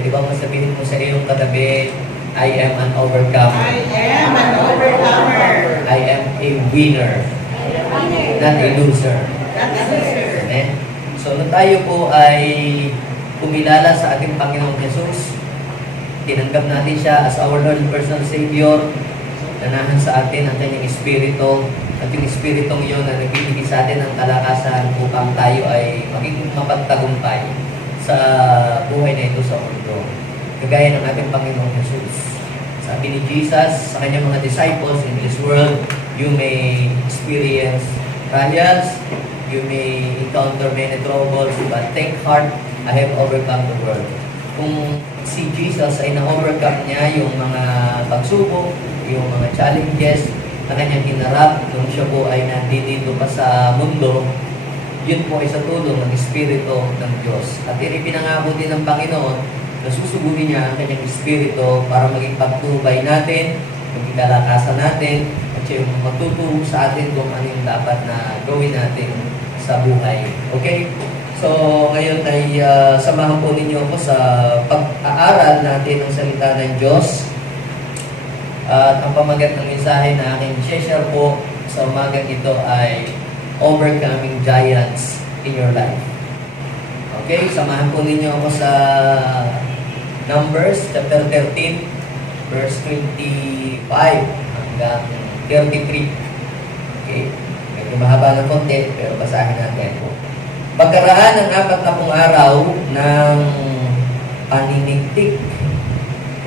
Pwede ba masabihin mo sa iyong katabi, I am an overcomer. I am an overcomer. I am a winner, not a loser. Amen? So, nung tayo po ay kumilala sa ating Panginoong Jesus, tinanggap natin siya as our Lord and personal Savior, nanahan sa atin ang kanyang Espiritu, at yung Espiritong yun na nagbibigay sa atin ng kalakasan upang tayo ay maging mapagtagumpay sa buhay na ito sa mundo. Kagaya ng ating Panginoong Jesus. Sabi ni Jesus sa kanyang mga disciples, in this world, you may experience trials, you may encounter many troubles, but take heart, I have overcome the world. Kung si Jesus ay na-overcome niya yung mga pagsubok, yung mga challenges na kanyang hinarap nung siya po ay nandito pa sa mundo, yun po ay sa tulong ng Espiritu ng Diyos. At pinangako din ng Panginoon na susugurin niya ang kanyang Espiritu para maging pagtubay natin, maging kalakasan natin, at siya yung magtuturo sa atin kung ano yung dapat na gawin natin sa buhay. Okay? So, ngayon ay samahan po ninyo ako sa pag-aaral natin ng salita ng Diyos. At ang pamagat ng mensahe na aking share po sa umagang ito ay Overcoming Giants in Your Life. Okay, samahan po ninyo ako sa Numbers chapter 13, verse 25 hanggang 33. Okay, medyo mahaba ng konti, pero basahin natin po. Pagkaraan ng 40 araw ng paninigtik,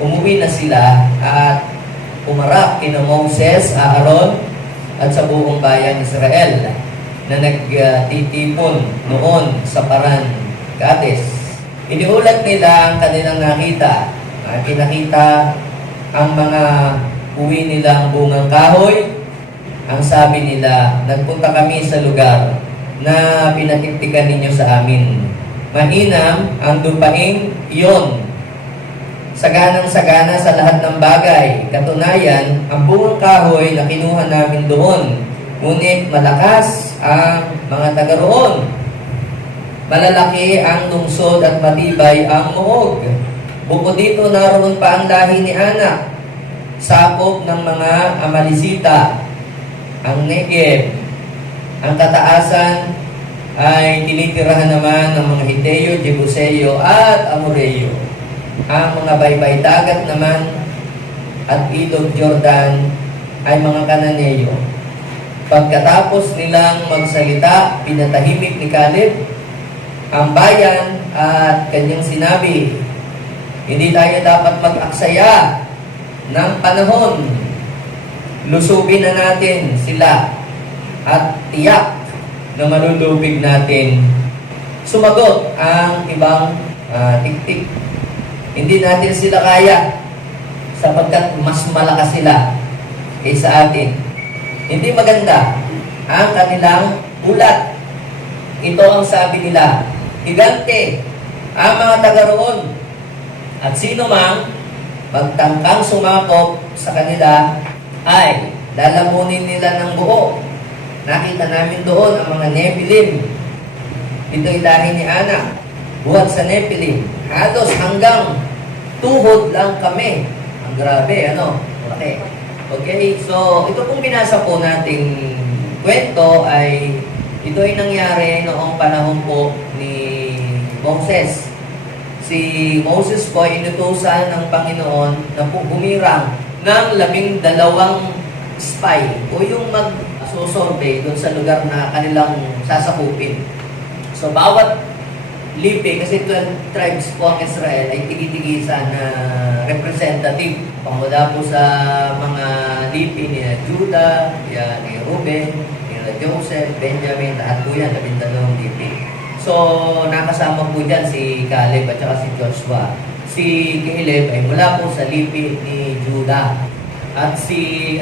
umuwi na sila at umarap kina Moses, Aaron, at sa buong bayan ng Israel na nagtitipon noon sa Paran, Kades. Iniulat nila ang kanilang nakita. Pinakita ang mga uwi nilang bungang kahoy. Ang sabi nila, nagpunta kami sa lugar na pinatiktikan ninyo sa amin. Mainam ang lupaing iyon, saganang-sagana sa lahat ng bagay. Katunayan, ang bungang kahoy na kinuha namin doon, ngunit malakas ang mga taga roon. Malalaki ang lungsod at matibay ang muog. Bukod dito, naroon pa ang lahi ni Anak, sakop ng mga Amalisita, ang Negev. Ang kataasan ay tinitirahan naman ng mga Hiteo, Jebuseo at Amoreo. Ang mga baybay dagat naman at ilog Jordan ay mga Kananeo. Pagkatapos nilang magsalita, pinatahimik ni Caleb ang bayan at kanyang sinabi, hindi tayo dapat mag-aksaya ng panahon. Lusubin na natin sila at tiyak na malulubig natin. Sumagot ang ibang tiktik. Hindi natin sila kaya sapagkat mas malakas sila kaysa atin. Hindi maganda ang kanilang ulat. Ito ang sabi nila, higante ang mga taga roon at sino mang magtangkang sumakop sa kanila ay lalamunin nila ng buo. Nakita namin doon ang mga Nephilim. Ito'y lahi ni Anak. Buhat sa Nephilim. Halos hanggang tuhod lang kami. Ang grabe, ano? Okay. Okay, so ito pong binasa po nating kwento ay ito ay nangyari noong panahon po ni Moses. Si Moses po ay inutusan ng Panginoon na po humirang ng 12 spy o yung mag-survey doon sa lugar na kanilang sasakupin. So bawat lipi, kasi 12 tribes po ang Israel ay tigi-tigisan na representative. Pamula po sa mga lipi ni Judah, ni Reuben, ni Joseph, Benjamin, lahat po yan, 12 lipi. So, nakasama po dyan si Caleb at saka si Joshua. Si Caleb ay mula po sa lipi ni Judah. At si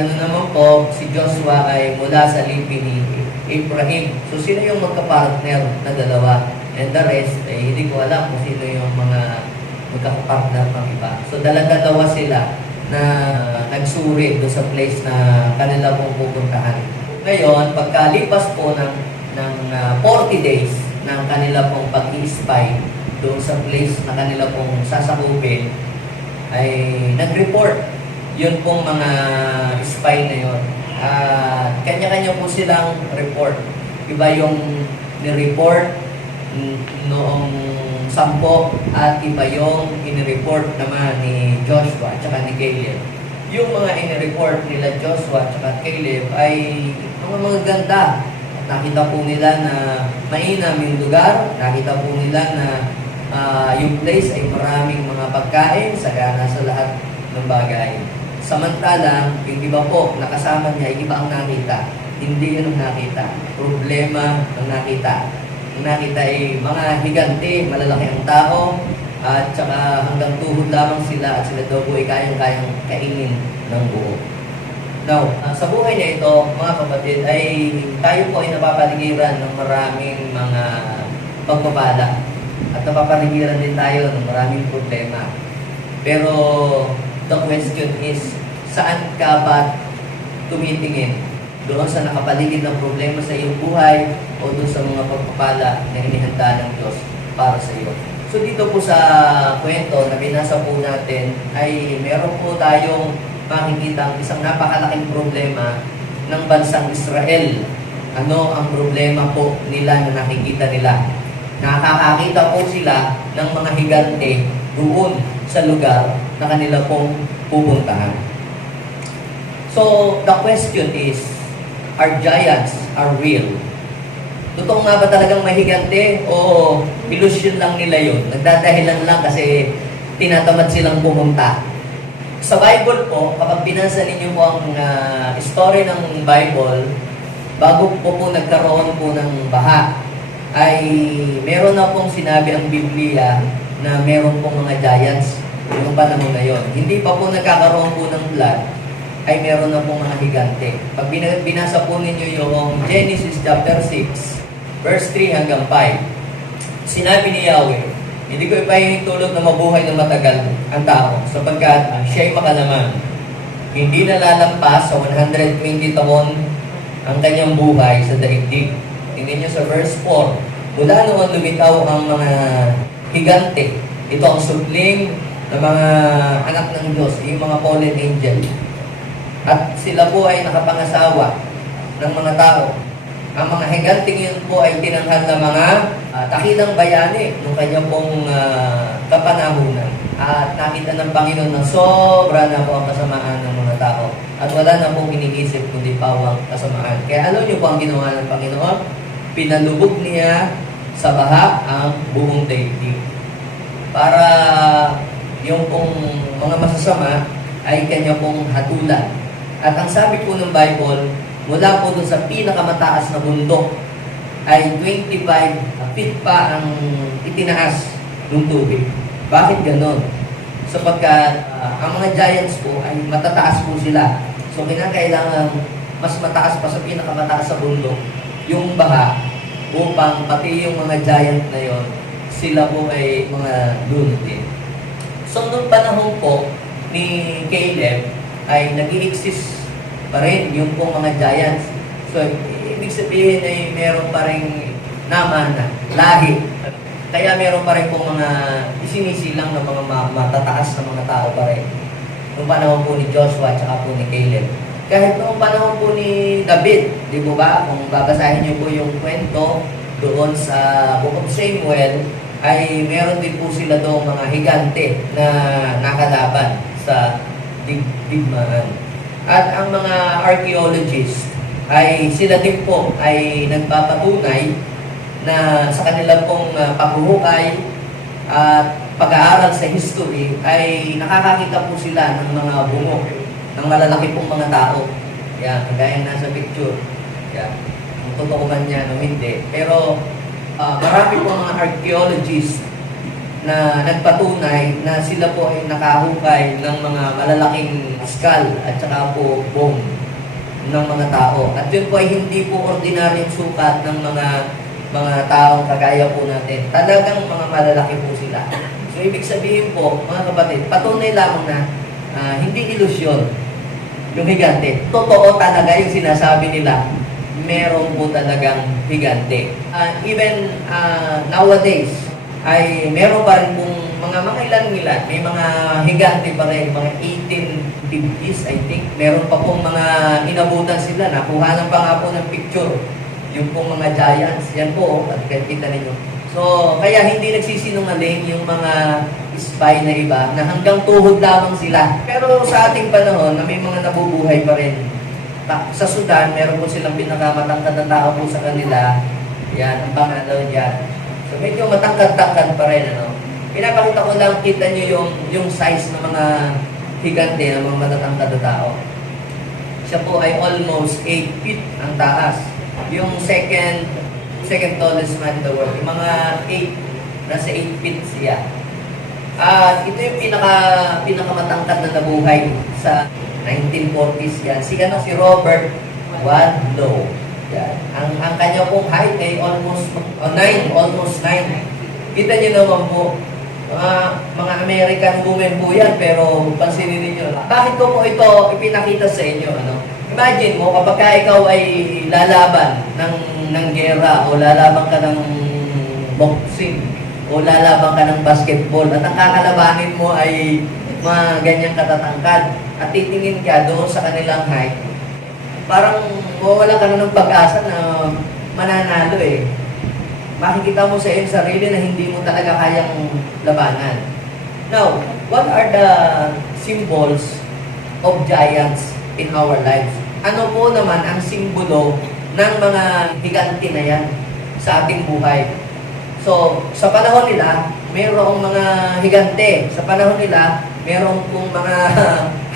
si Joshua ay mula sa lipi ni Abraham. So, sino yung magka-partner na dalawa? And the rest, hindi ko alam kung sino yung mga magka-partner pang iba. So, dalawa sila na nagsuri doon sa place na kanila pong pupuntahan. Ngayon, pagkalipas po ng 40 days ng kanila pong pag-i-spy, doon sa place na kanila pong sasakupin, ay nag-report yun pong mga spy na yun. Kanya-kanya po silang report. Iba yung ni-report noong 10 at iba yung in-report naman ni Joshua at saka ni Caleb. Yung mga in-report nila Joshua at saka Caleb ay mga ganda. At nakita po nila na mainam yung lugar, nakita po nila na yung place ay maraming mga pagkain, sagana sa lahat ng bagay. Samantalang, yung iba po, nakasama niya, iba ang nakita. Hindi yun ang nakita. Problema ang nakita. Ang nakita ay mga higante, malalaki ang tao, at saka hanggang tuhod lamang sila at sila daw po ay kayang-kayang kainin ng buo. Now, sa buhay na ito, mga kapatid, ay tayo po ay napapaligiran ng maraming mga pagpapala. At napapaligiran din tayo ng maraming problema. Pero, the question is, saan ka ba tumitingin? Doon sa nakapaligid ng problema sa iyong buhay o doon sa mga pagpapala na inihanda ng Diyos para sa iyo? So dito po sa kwento na binasa po natin ay meron po tayong makikita ang isang napakalaking problema ng bansang Israel. Ano ang problema po nila na nakikita nila? Nakakakita po sila ng mga higante doon sa lugar na kanila pong pupuntahan. So, the question is, are giants are real? Totoo nga ba talagang may higante o illusion lang nila yun? Nagdadahilan lang kasi tinatamad silang pumunta. Sa Bible po, kapag binasa ninyo po ang story ng Bible, bago po nagkaroon po ng baha, ay meron na pong sinabi ang Biblia na meron pong mga giants yung panahon na yun. Hindi pa po nagkakaroon po ng flood, ay meron na pong mga higante. Pag binasa po ninyo yung Genesis chapter 6, verse 3 hanggang 5, sinabi ni Yahweh, hindi ko ipahintulot na mabuhay na matagal ang tao sapagkat siya'y makalaman. Hindi nalalampas sa 120 taon ang kanyang buhay sa daigdig. Tingnan nyo sa verse 4, mula noon lumitaw ang mga higante. Ito ang supling ng mga anak ng Diyos, yung mga fallen angel. At sila po ay nakapangasawa ng mga tao. Ang mga higanting yun po ay tinanghal na mga takilang bayani ng kanyang pong kapanahunan. At nakita ng Panginoon na sobra na po ang kasamaan ng mga tao. At wala na pong iniisip kundi pawang kasamaan. Kaya alam niyo po ang ginawa ng Panginoon? Pinalubog niya sa baha ang buong daigdig. Para yung pong mga masasama ay kanya pong hatulan. At ang sabi po ng Bible, mula po dun sa pinakamataas na bundok ay 25 feet pa ang itinaas ng tubig. Bakit ganon? Sapagkat ang mga giants po ay matataas po sila. So kinakailangan mas mataas pa sa pinakamataas sa bundok yung baha upang pati yung mga giant na yon sila po ay mga lunutin. So noong panahon po ni Caleb ay nag-i-exist pa rin yung pong mga giants. So, ibig sabihin ay meron pa rin naman na lahi. Kaya meron pa rin pong mga isinisilang na mga matataas na mga tao pa rin. Noong panahon po ni Joshua at saka po ni Caleb. Kahit noong panahon po ni David, di po ba? Kung babasahin niyo po yung kwento doon sa Book of Samuel, ay meron din po sila doon mga higante na nakalaban sa digmaan. At ang mga archaeologists ay sila din po ay nagpapatunay na sa kanilang pong paghuhukay at pag-aaral sa history ay nakakakita po sila ng mga bungo ng malalaki pong mga tao. Yan, kagaya nasa picture. Yan, kung totoo man yan o hindi. Pero marami pong mga archaeologists na nagpatunay na sila po ay nakahukay ng mga malalaking skull at saka po bone ng mga tao. At yun po ay hindi po ordinaryong sukat ng mga taong kagaya po natin. Talagang mga malalaki po sila. So ibig sabihin po, mga kapatid, patunay lamang na hindi ilusyon yung higante. Totoo talaga yung sinasabi nila. Meron po talagang higante. Even nowadays, ay meron pa rin pong mga ilan, may mga higante pa rin, mga 1850s I think, meron pa pong mga inabutan sila, nakuhanan pa nga po ng picture, yung pong mga giants, yan po, at kita ninyo. So, kaya hindi nagsisinungaling yung mga spy na iba na hanggang tuhod lamang sila. Pero sa ating panahon na may mga nabubuhay pa rin. Sa Sudan, meron po silang pinakamatangkad na tao po sa kanila. Yan, ang pangalan yan. So medyo matangkad-tangkad pa rin, ano. Pinapakita ko lang, kita nyo yung size ng mga higante, ng mga matatangkad na tao. Siya po ay almost 8 feet ang taas. Yung second tallest man in the world, yung mga 8, nasa 8 feet siya. At ito yung pinakamatangkad na nabuhay sa 1940s yan. Si Robert Wadlow. Yan. Ang kanya pong height ay almost 9. Kita niyo naman po, mga American women po yan, pero pansinin niyo, bakit ko po ito ipinakita sa inyo? Ano? Imagine mo, kapag ikaw ay lalaban ng gera, o lalaban ka ng boxing, o lalaban ka ng basketball, at ang kakalabanin mo ay mga ganyang katatangkad, at titingin ka doon sa kanilang height, parang wala ka na ng pag-asa na mananalo eh. Makikita mo sa iyong sarili na hindi mo talaga kayang labanan. Now, what are the symbols of giants in our lives? Ano po naman ang simbolo ng mga higante na yan sa ating buhay? So, sa panahon nila, mayroong mga higante. Sa panahon nila, mayroong pong mga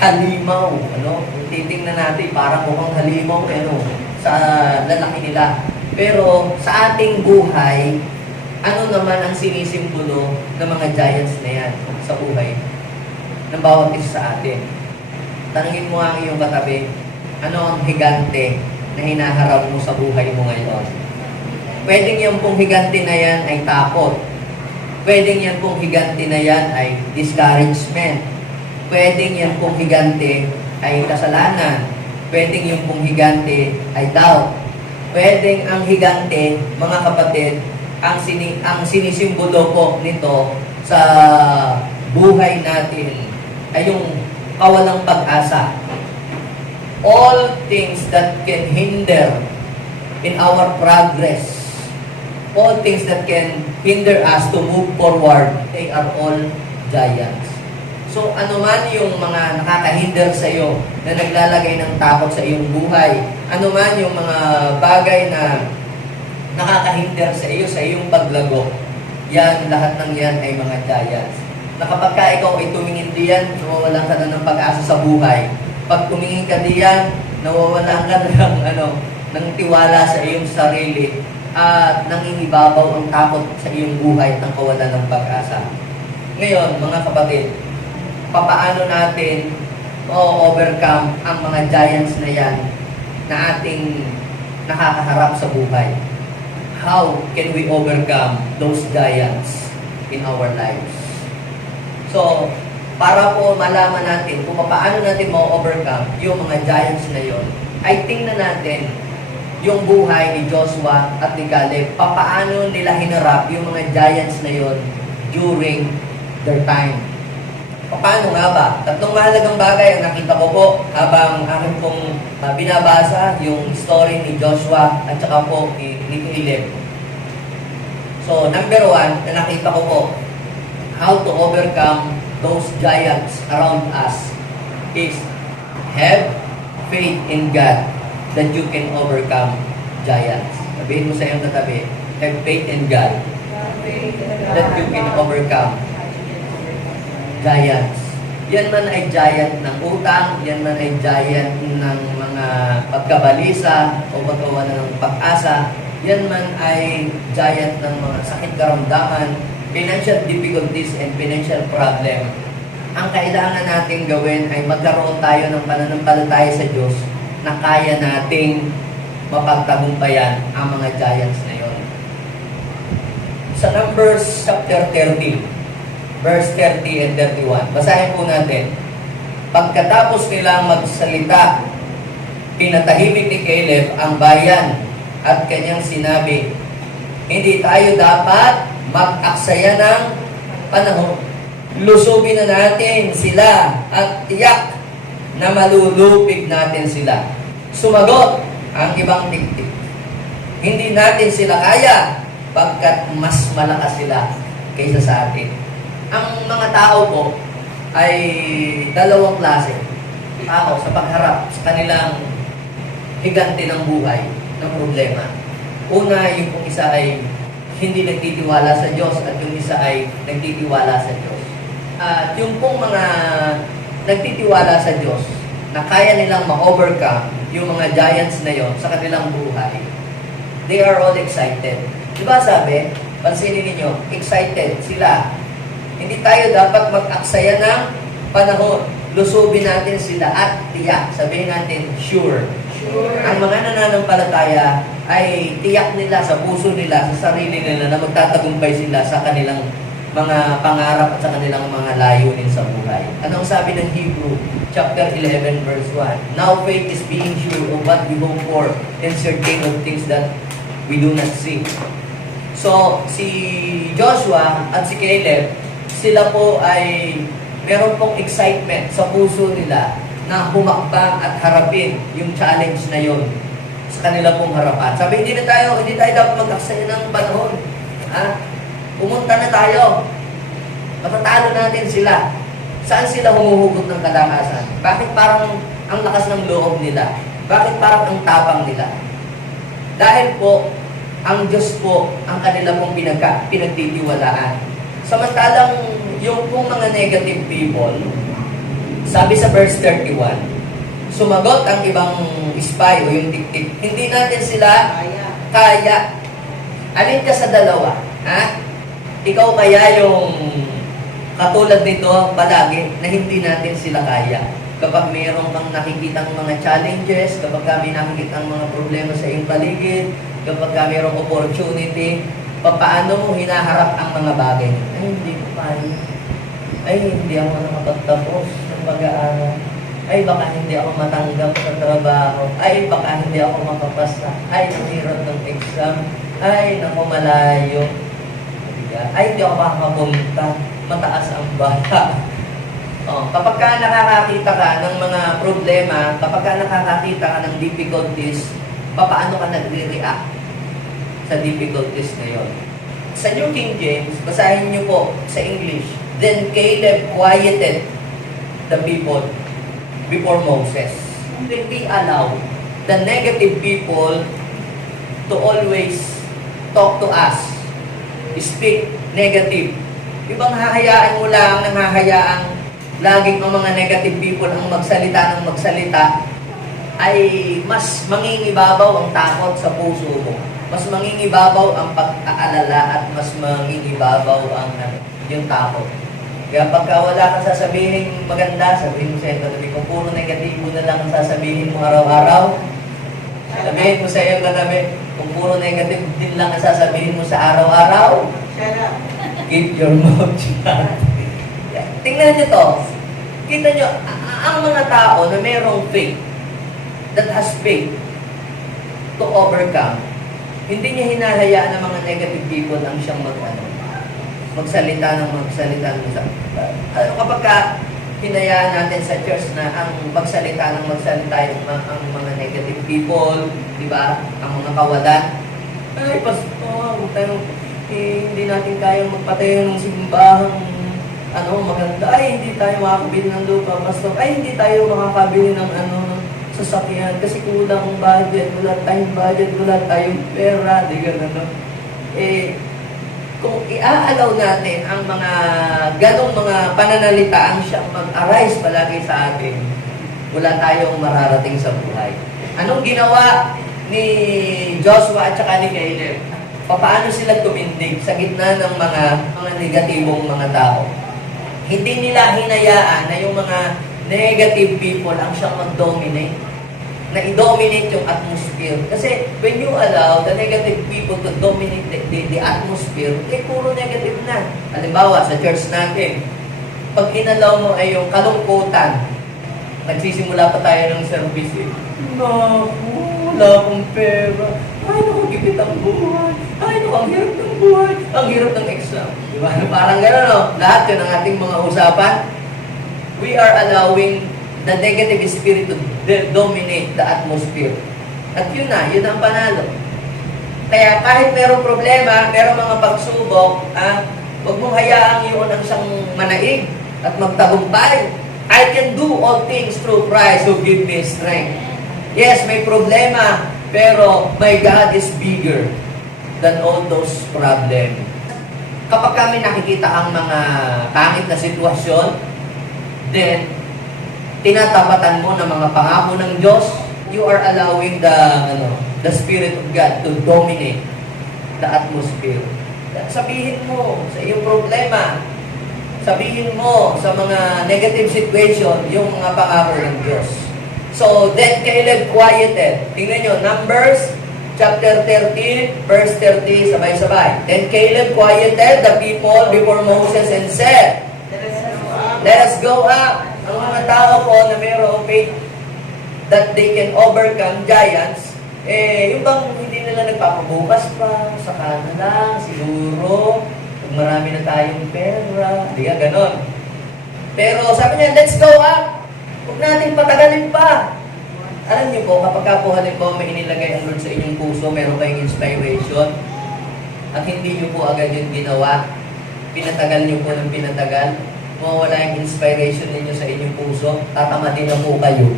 halimaw. Ano? Titingnan natin, parang mukhang halimaw pero sa lalaki nila. Pero sa ating buhay, ano naman ang sinisimbolo ng mga giants na yan sa buhay ng bawat isa sa atin? Tanungin mo ang iyong katabi, ano ang higante na hinaharap mo sa buhay mo ngayon? Pwedeng yan pong higante na yan ay takot. Pwedeng yan pong higante na yan ay discouragement. Pwedeng yan pong higante ay kasalanan. Pwedeng yung pong higante ay doubt. Pwedeng ang higante, mga kapatid, ang sinisimbolo po nito sa buhay natin ay yung kawalang pag-asa. All things that can hinder in our progress, all things that can hinder us to move forward, they are all giants. So, ano man yung mga nakakahinder sa iyo na naglalagay ng takot sa iyong buhay, ano man yung mga bagay na nakakahinder sa iyo, sa iyong paglago, yan, lahat ng yan ay mga giants. Na kapag ka ikaw ay tumingin diyan, nawawalan ka na ng pag-asa sa buhay. Pag tumingin ka diyan, nawawalan ka na ng tiwala sa iyong sarili at nangingibabaw ang takot sa iyong buhay at ang kawalan ng pag-asa. Ngayon, mga kapatid, papaano natin o-overcome ang mga giants na yan na ating nakakaharap sa buhay? How can we overcome those giants in our lives? So, para po malaman natin kung paano natin ma-overcome yung mga giants na yon, ay tingnan natin yung buhay ni Joshua at ni Caleb. Paano nila hinarap yung mga giants na yon during their time. Paano nga ba? Tatlong mahalagang bagay ang nakita ko po habang aking pong binabasa yung story ni Joshua at saka po ni Caleb. So, number 1 na nakita ko po, how to overcome those giants around us is have faith in God that you can overcome giants. Sabihin mo sa iyong katabi, have faith in God that you can overcome giants. Yan man ay giant ng utang, yan man ay giant ng mga pagkabalisa o pagkawalan ng pag-asa, yan man ay giant ng mga sakit karamdaman, financial difficulties and financial problem. Ang kailangan natin gawin ay magkaroon tayo ng pananampalataya sa Diyos na kaya nating mapagtagumpayan ang mga giants na yon. Sa Numbers chapter 30, verse 30 and 31. Basahin po natin. Pagkatapos nilang magsalita, pinatahimik ni Caleb ang bayan at kanyang sinabi, hindi tayo dapat mag-aksaya ng panahon. Lusubin na natin sila at tiyak na malulupig natin sila. Sumagot ang ibang tiktik. Hindi natin sila kaya pagkat mas malakas sila kaysa sa atin. Ang mga tao po ay dalawang klase. Tao sa pagharap sa kanilang higante ng buhay, ng problema. Una, yung kung isa ay hindi nagtitiwala sa Diyos at yung isa ay nagtitiwala sa Diyos. At yung pong mga nagtitiwala sa Diyos na kaya nilang ma-overcome yung mga giants na yon sa kanilang buhay, they are all excited. Diba sabi, pansinin ninyo, excited sila. Hindi tayo dapat mag-aksaya ng panahon. Lusubin natin sila at tiyak. Sabihin natin, sure. Ang mga nananampalataya ay tiyak nila sa puso nila, sa sarili nila na magtatagumpay sila sa kanilang mga pangarap at sa kanilang mga layunin sa buhay. Anong sabi ng Hebrew? Chapter 11, verse 1. Now faith is being sure of what we hope for and certain of things that we do not see. So, si Joshua at si Caleb, sila po ay meron pong excitement sa puso nila na humakbang at harapin yung challenge na yon sa kanila pong harapan. Sabi, hindi tayo dapat mag-aksaya ng panahon. Pumunta na tayo. Matatalo natin sila. Saan sila humuhugot ng kalakasan? Bakit parang ang lakas ng loob nila? Bakit parang ang tapang nila? Dahil po, ang Diyos po ang kanila pong pinagtitiwalaan. Samantalang yung pong mga negative people, sabi sa verse 31, sumagot ang ibang spy o yung tiktik, hindi natin sila kaya. Alin ka sa dalawa? Ikaw kaya yung katulad nito palagi na hindi natin sila kaya. Kapag mayroong kang nakikitang mga challenges, kapag may nakikitang mga problema sa iyong paligid, kapag mayroong opportunity, paano mo hinaharap ang mga bagay? Ay, hindi ko kaya. Ay, hindi ako nakapagtapos ng pag-aaral. Ay, baka hindi ako matanggap sa trabaho. Ay, baka hindi ako makapasa. Ay, ang hirap ng exam. Ay, naku, malayo. Ay, hindi ako makapunta. Mataas ang bata. Kapag ka nakakakita ka ng mga problema, kapag ka nakakakita ka ng difficulties, paano ka nagre-react sa difficulties na yon? Sa New King James, basahin niyo po sa English, then Caleb quieted the people before Moses. When we allow the negative people to always talk to us, speak negative. Ibang hahayaan mo lang, nang hahayaan laging ang mga negative people ang magsalita ng magsalita, ay mas mangingibabaw ang takot sa puso mo. Mas mangingibabaw ang pag-aalala at mas mangingibabaw ang yung takot. Kaya pagka wala kang sasabihin maganda, sabihin mo sa ito, kung puro negatibo na lang ang sasabihin mo araw-araw, sabihin mo sa iyong katabi, kung puro negative din lang ang sasabihin mo sa araw-araw, Shut up. keep your mouth shut. Tingnan nyo to. Kita nyo, ang mga tao na mayroong faith, that has faith to overcome, hindi niya hinahayaan ng mga negative people ang siyang magsalita ng magsalita. Kapag hinayaan natin sa church na ang magsalita ng magsalita ang mga negative people, di ba? Ang mga kawalan. Ay, pastor, hindi natin kayang magpatayo ng simbahang maganda. Ay, hindi tayo makakabili ng lupa, pastor. Ay, hindi tayo makakabili ng sasakyan kasi kulang ang budget, wala tayong budget, wala tayong pera, di gano'n. Kung iaalaw natin ang mga ganong mga pananalita ang siyang mag-arise palagi sa atin, wala tayong mararating sa buhay. Anong ginawa ni Joshua at saka ni Caleb? Paano sila tumindig sa gitna ng mga negatibong mga tao? Hindi nila hinayaan na yung mga negative people ang siyang mag-dominate, na i-dominate yung atmosphere. Kasi when you allow the negative people to dominate the atmosphere, puro negative na. Halimbawa, sa church natin, pag inalaw mo ay yung kalungkutan, Nagsisimula pa tayo ng service eh. Naku, wala akong pera. Ay, naku, gipit ang buhay. Ay, naku, ang hirap ng buhay. Ang hirap ng exam. Di ba? Parang gano'n, no? Lahat yun ang ating mga usapan. We are allowing the negative spirit to dominate the atmosphere. At yun ang panalo. Kaya kahit merong problema, merong mga pagsubok, huwag mong hayaang yun ang isang manaig at magtagumpay. I can do all things through Christ who give me strength. Yes, may problema, pero my God is bigger than all those problems. Kapag kami nakikita ang mga pangit na sitwasyon, then tinatapatan mo ng mga pangako ng Diyos, you are allowing the Spirit of God to dominate the atmosphere. Sabihin mo sa iyong problema, sabihin mo sa mga negative situation, yung mga pangako ng Diyos. So, then Caleb quieted. Tingnan nyo, Numbers chapter 13, verse 30, sabay-sabay. Then Caleb quieted the people before Moses and said, let us go up. Ang mga tao po na mayroong faith that they can overcome giants, yung bang hindi nila nagpapabukas pa, saka na lang, siguro, pag marami na tayong pera, hindi ka ganon. Pero sabi niya, let's go up. Huwag natin patagalin pa. Alam niyo po, kapag po halimbawa may inilagay ang Lord sa inyong puso, meron kayong inspiration, at hindi niyo po agad yung ginawa, pinatagal niyo po ng pinatagal, mawawala yung inspiration ninyo sa inyong puso, tatamadin na po kayo.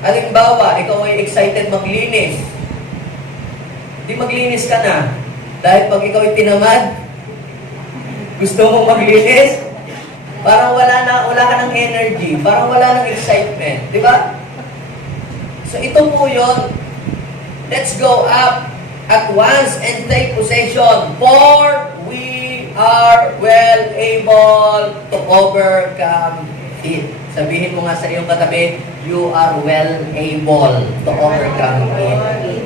Halimbawa, ikaw ay excited maglinis. Di maglinis ka na. Dahil pag ikaw ay tinamad, gusto mong maglinis, parang wala ka ng energy, parang wala ng excitement. Di ba? So ito po yun. Let's go up at once and take possession, for we are well able to overcome it. Sabihin mo nga sa iyong katabi, you are well able to overcome it.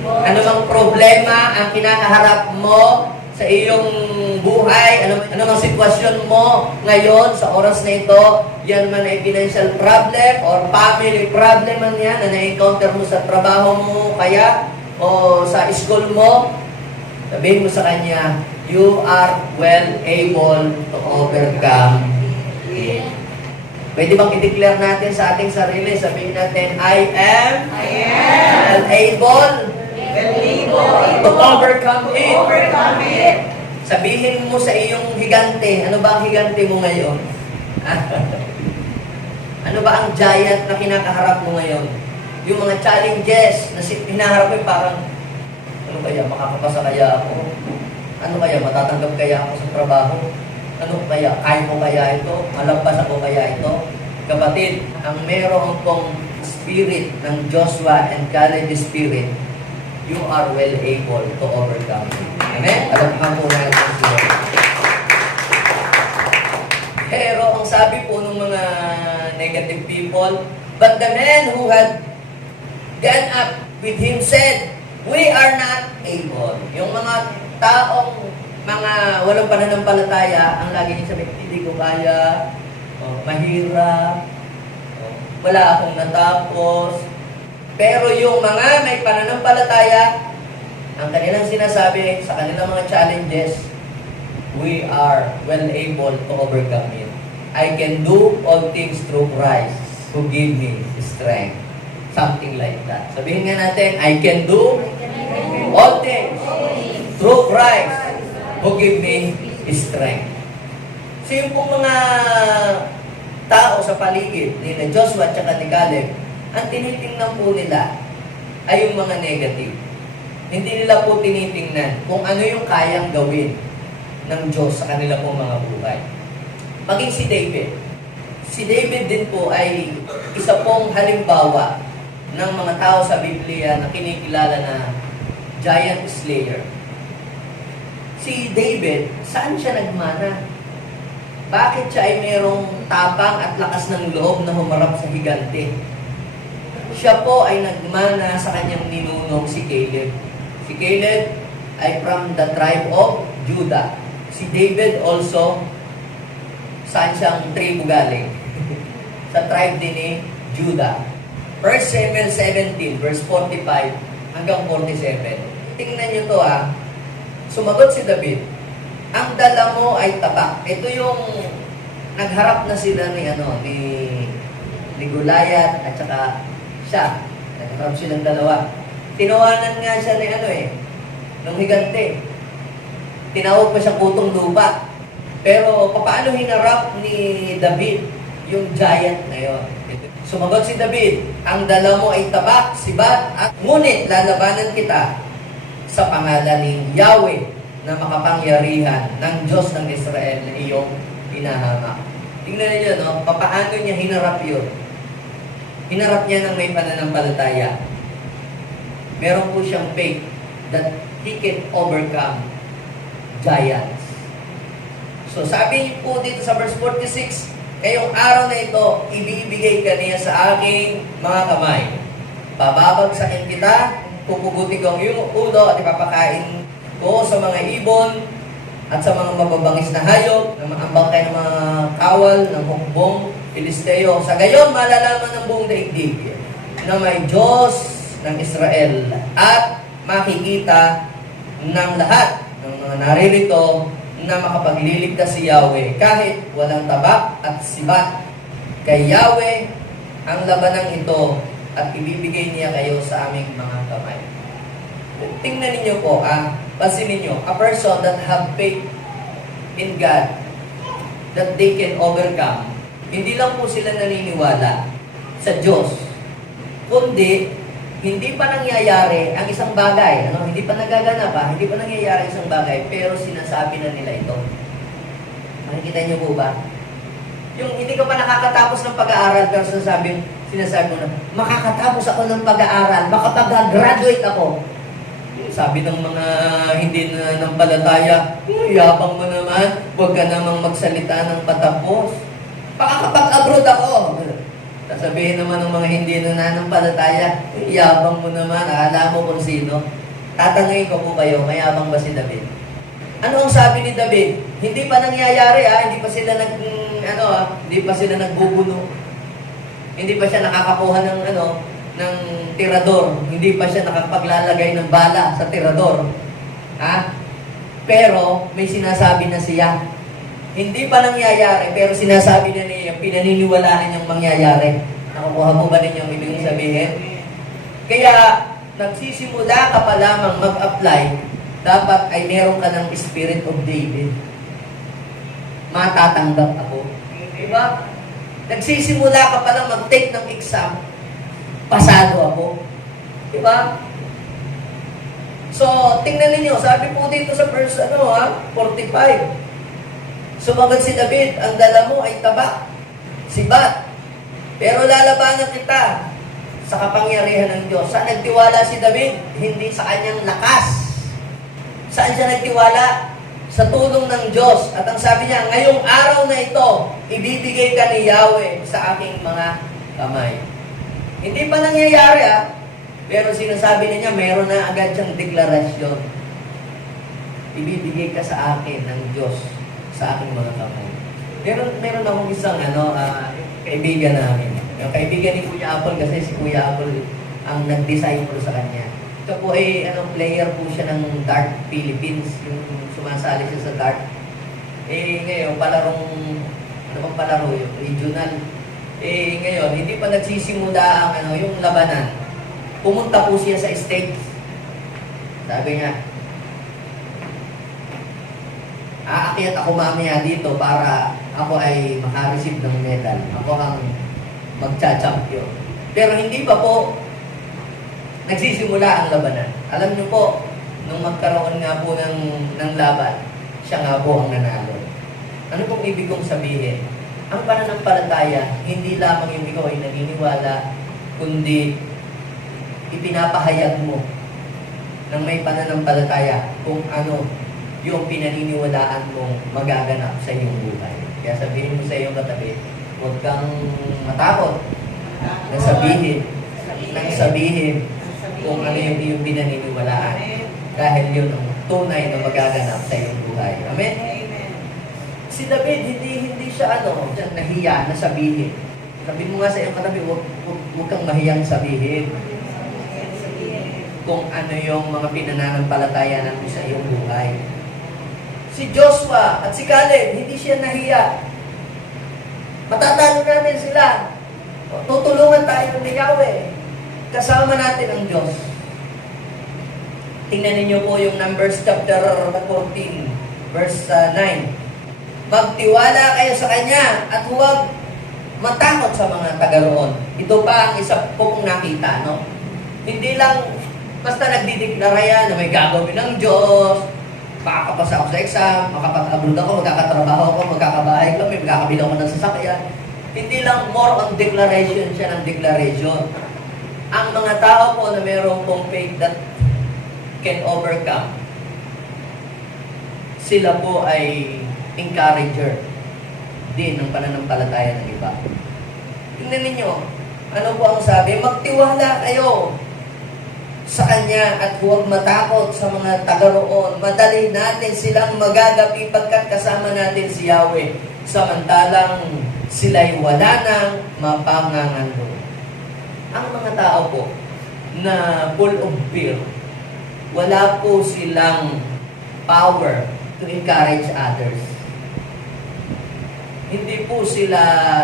Ano bang problema ang kinakaharap mo sa iyong buhay, ano bang sitwasyon mo ngayon sa oras na ito, yan man ay financial problem or family problem man yan na na-encounter mo sa trabaho mo kaya o sa school mo, sabihin mo sa kanya, you are well able to overcome it. Pwede bang i-declare natin sa ating sarili? Sabihin natin, I am well able to overcome it. Sabihin mo sa iyong higante, ano ba ang higante mo ngayon? Ano ba ang giant na kinakaharap mo ngayon? Yung mga challenges na hinaharap mo, parang, ano kaya, makakapasa kaya ako? Ano kaya, matatanggap kaya ako sa trabaho? Ano kaya, kaya ko kaya ito? Malampas ako kaya ito? Kapatid, ang meron pong spirit ng Joshua and Caleb spirit, you are well able to overcome. Amen? Alam po natin sila. Pero ang sabi po ng mga negative people, but the man who had gone up with him said, we are not able. Yung mga taong mga walang pananampalataya, ang lagi niya sabi, hindi ko kaya, mahirap, wala akong natapos. Pero yung mga may pananampalataya, ang kanilang sinasabi sa kanilang mga challenges, we are well able to overcome it. I can do all things through Christ who give me strength. Something like that. Sabihin nga natin, I can do all things through Christ who give me strength. So yung pong mga tao sa paligid ni Joshua at ni Caleb, ang tinitingnan po nila ay yung mga negative. Hindi nila po tinitingnan kung ano yung kayang gawin ng Diyos sa kanila pong mga buhay. Maging si David. Si David din po ay isa pong halimbawa ng mga tao sa Biblia na kinikilala na giant slayer. Si David, saan siya nagmana? Bakit siya ay mayroong tapang at lakas ng loob na humarap sa higante? Siya po ay nagmana sa kanyang ninunong si Caleb. Si Caleb ay from the tribe of Judah. Si David also, saan siyang tribu galing? sa tribe din ni Judah. 1 Samuel 17, verse 45 hanggang 47. Tingnan nyo to Sumagot si David, ang dala mo ay tabak. Ito yung nagharap na sila ni Goliath at saka siya. Nagharap silang dalawa. Tinawanan nga siya ng higante. Tinawag pa siya putong lupa. Pero paano hinarap ni David yung giant na yon? Sumagot si David, ang dala mo ay tabak, sibat, at ngunit lalabanan kita sa pangalan ni Yahweh na makapangyarihan ng Diyos ng Israel na iyong hinahamak. Tingnan niyo, paano niya hinarap yun? Hinarap niya ng may pananampalataya. Meron po siyang faith that he can overcome giants. So sabi niyo po dito sa verse 46, ngayong araw na ito, ibibigay ka niya sa aking mga kamay. Bababagsakin kita, pupugutin ko ang iyong ulo at ipapakain ko sa mga ibon at sa mga mababangis na hayop, na maambang kayo ng mga kawal ng hukbong Filisteo. Sa gayon, malalaman ng buong daigdig na may Diyos ng Israel at makikita ng lahat ng mga naririto na makapagliligtas si Yahweh kahit walang tabak at sibat. Kay Yahweh ang labanang ito at ibibigay niya kayo sa aming mga kamay. Tingnan ninyo po, pansinin niyo, a person that have faith in God that they can overcome, hindi lang po sila naniniwala sa Diyos, kundi hindi pa nangyayari ang isang bagay, hindi pa nagaganap hindi pa nangyayari isang bagay, pero sinasabi na nila ito. Makikita niyo po ba? Yung hindi ka pa nakakatapos ng pag-aaral, pero sinasabi mo na, makakatapos ako ng pag-aaral, makapag-graduate ako. Sabi ng mga hindi na ng palataya, yabang mo naman, huwag ka namang magsalita ng patapos. Makakapag-abroad ako. Sasabihin naman ng mga hindi na nananampalataya, yabang mo naman, alam mo kung sino. Tatanungin ko po kayo, mayabang ba si David? Ano ang sabi ni David? Hindi pa nangyayari, hindi pa sila hindi pa sila nagbubuno. Hindi pa siya nakakakuha ng tirador. Hindi pa siya nakapaglalagay ng bala sa tirador. Pero may sinasabi na siya. Hindi pa nangyayari, pero sinasabi na niya, pinaniniwalaan niyang mangyayari. Nakukuha mo ba ninyo ang ibig sabihin? Kaya, nagsisimula ka pa lamang mag-apply, dapat ay meron ka ng Spirit of David. Matatanggap ako. Diba? Nagsisimula ka pa lang mag-take ng exam, pasado ako. Diba? So, tingnan ninyo, sabi po dito sa verse 45, sumagot si David, ang dala mo ay tabak, sibat. Pero lalabanan kita sa kapangyarihan ng Diyos. Saan nagtiwala si David? Hindi sa kanyang lakas. Saan siya nagtiwala? Sa tulong ng Diyos. At ang sabi niya, ngayong araw na ito, ibibigay ka ni Yahweh sa aking mga kamay. Hindi pa nangyayari pero sinasabi niya, meron na agad siyang deklarasyon. Ibibigay ka sa akin ng Diyos sa aking mga kamay. Meron akong isang kaibigan namin. Yung kaibigan ni Kuya Apple, kasi si Kuya Apple ang nag-design po sa kanya. Ito po ay player po siya ng Dart Philippines, yung sumasali siya sa Dart. Ngayon, bang palaro yung regional. Ngayon, hindi pa nagsisimula ang yung labanan. Pumunta po siya sa States. Sabi niya, aakyat ako mamaya dito para ako ay makareceive ng medal. Ako ang magcha-champion. Pero hindi pa po nagsisimula ang labanan. Alam niyo po, nung magkaroon nga po ng laban, siya nga po ang nanalo. Ano pong ibig kong sabihin? Ang pananampalataya, hindi lamang yung ikaw ay naniniwala, kundi ipinapahayag mo ng may pananampalataya kung ano yung pinaniniwalaan mong magaganap sa iyong buhay. Kaya sabihin mo sa iyong katabi, huwag kang matakot na sabihin kung ano yung iyong pinaniniwalaan. Dahil yun ang tunay na magaganap sa iyong buhay. Amen? Si David, hindi siya nahiya na sabihin Sabi mo nga sa iyong katabi, huwag kang mahiyang sabihin kung ano yung mga pinananampalatayanan mo sa iyong buhay. Si Joshua at si Caleb, hindi siya nahiya. Matatalo natin sila. Tutulungan tayo ni Yahweh. Kasama natin ang Diyos. Tingnan ninyo po yung Numbers chapter 14, verse 9. Magtiwala kayo sa Kanya at huwag matakot sa mga taga roon. Ito pa ang isa pong nakita, no? Hindi lang basta nagdideklara yan na may gagawin ng Diyos, makakapasa ako sa exam, makapag-abroad ako, magkakatrabaho ako, magkakabahay kami, magkakabila ako ng sasakyan. Hindi lang more on declaration siya ng declaration. Ang mga tao po na mayroong pong faith that can overcome, sila po ay encourager din ng pananampalataya ng iba. Tingnan ninyo, ano po ang sabi? Magtiwala kayo sa Kanya at huwag matakot sa mga taga roon. Madali natin silang magagapi pagkat kasama natin si Yahweh. Samantalang sila'y wala nang mapangangalo. Ang mga tao po na full of fear, wala po silang power to encourage others. Hindi po sila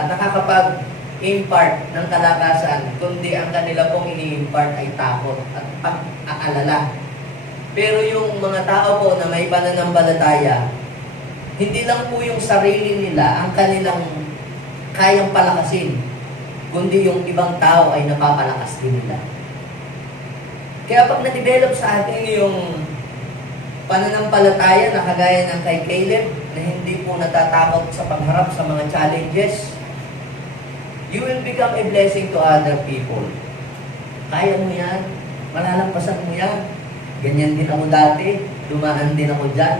nakakapag-impart ng kalakasan, kundi ang kanila pong ini-impart ay takot at pag-aalala. Pero yung mga tao po na may pananampalataya, hindi lang po yung sarili nila ang kanilang kayang palakasin, kundi yung ibang tao ay napapalakas din nila. Kaya pag na-develop sa atin yung pananampalataya na kagaya ng kay Caleb, na hindi po natatakot sa pagharap sa mga challenges, you will become a blessing to other people. Kaya mo yan, malalampasan mo yan. Ganyan din ako dati, dumaan din ako dyan.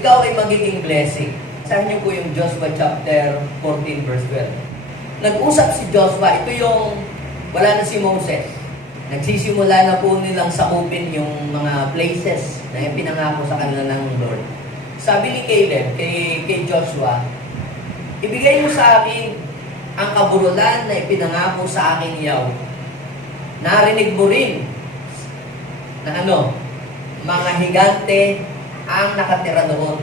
Ikaw ay magiging blessing. Sabi niyo po yung Joshua chapter 14 verse 12. Nag-usap si Joshua, ito yung wala na si Moses. Nagsisimula na po nilang sakupin yung mga places na pinangako sa kanila ng Lord. Sabi ni Caleb kay Joshua, ibigay mo sa akin ang kaburulan na ipinangako sa akin yaw. Narinig mo rin na mga higante ang nakatira doon.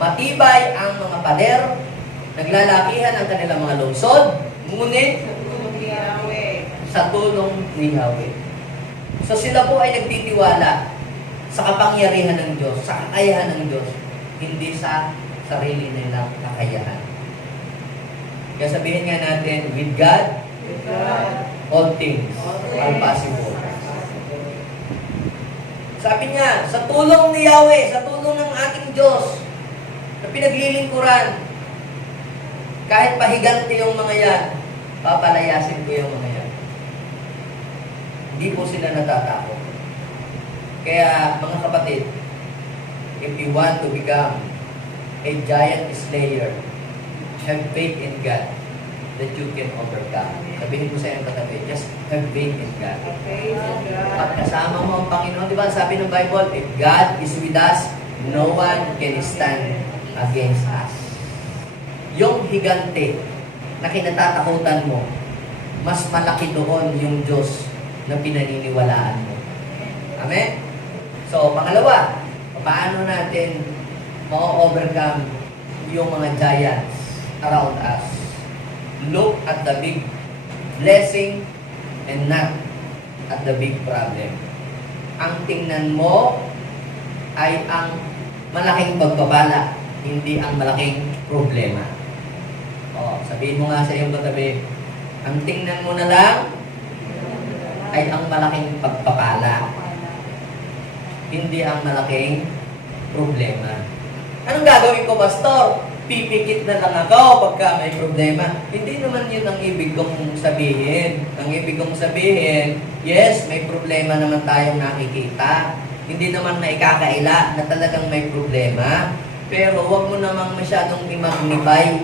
Matibay ang mga pader, naglalakihan ang kanilang mga lungsod, ngunit sa tulong ni Yahweh. So sila po ay nagtitiwala sa kapangyarihan ng Diyos, sa kakayahan ng Diyos, hindi sa sarili nilang kakayahan. Kaya sabihin nga natin, with God, all things are possible. Sabi niya, sa tulong ni Yahweh, sa tulong ng ating Diyos, na pinaglilingkuran, kahit pahigante yung mga yan, papalayasin ko yung mga yan. Hindi po sila natatakot. Kaya mga kapatid, if you want to become a giant slayer, have faith in God that you can overcome. Sabihin mo sa iyong katabi, just have faith in God. Pag kasama mo ang Panginoon, di ba sabi ng Bible, if God is with us, no one can stand against us. Yung higante na kinatatakutan mo, mas malaki doon yung Diyos na pinaniniwalaan mo. Amen? So, pangalawa, paano natin ma-overcome yung mga giants around us? Look at the big blessing and not at the big problem. Ang tingnan mo ay ang malaking pagpapala, hindi ang malaking problema. Sabihin mo nga sa iyong katabi, ang tingnan mo na lang ay ang malaking pagpapala, hindi ang malaking problema. Anong gagawin ko, Pastor? Pipikit na lang ako pagka may problema. Hindi naman yun ang ibig kong sabihin. Ang ibig kong sabihin, yes, may problema naman tayong nakikita. Hindi naman maikakaila na talagang may problema. Pero huwag mo namang masyadong i-magnify.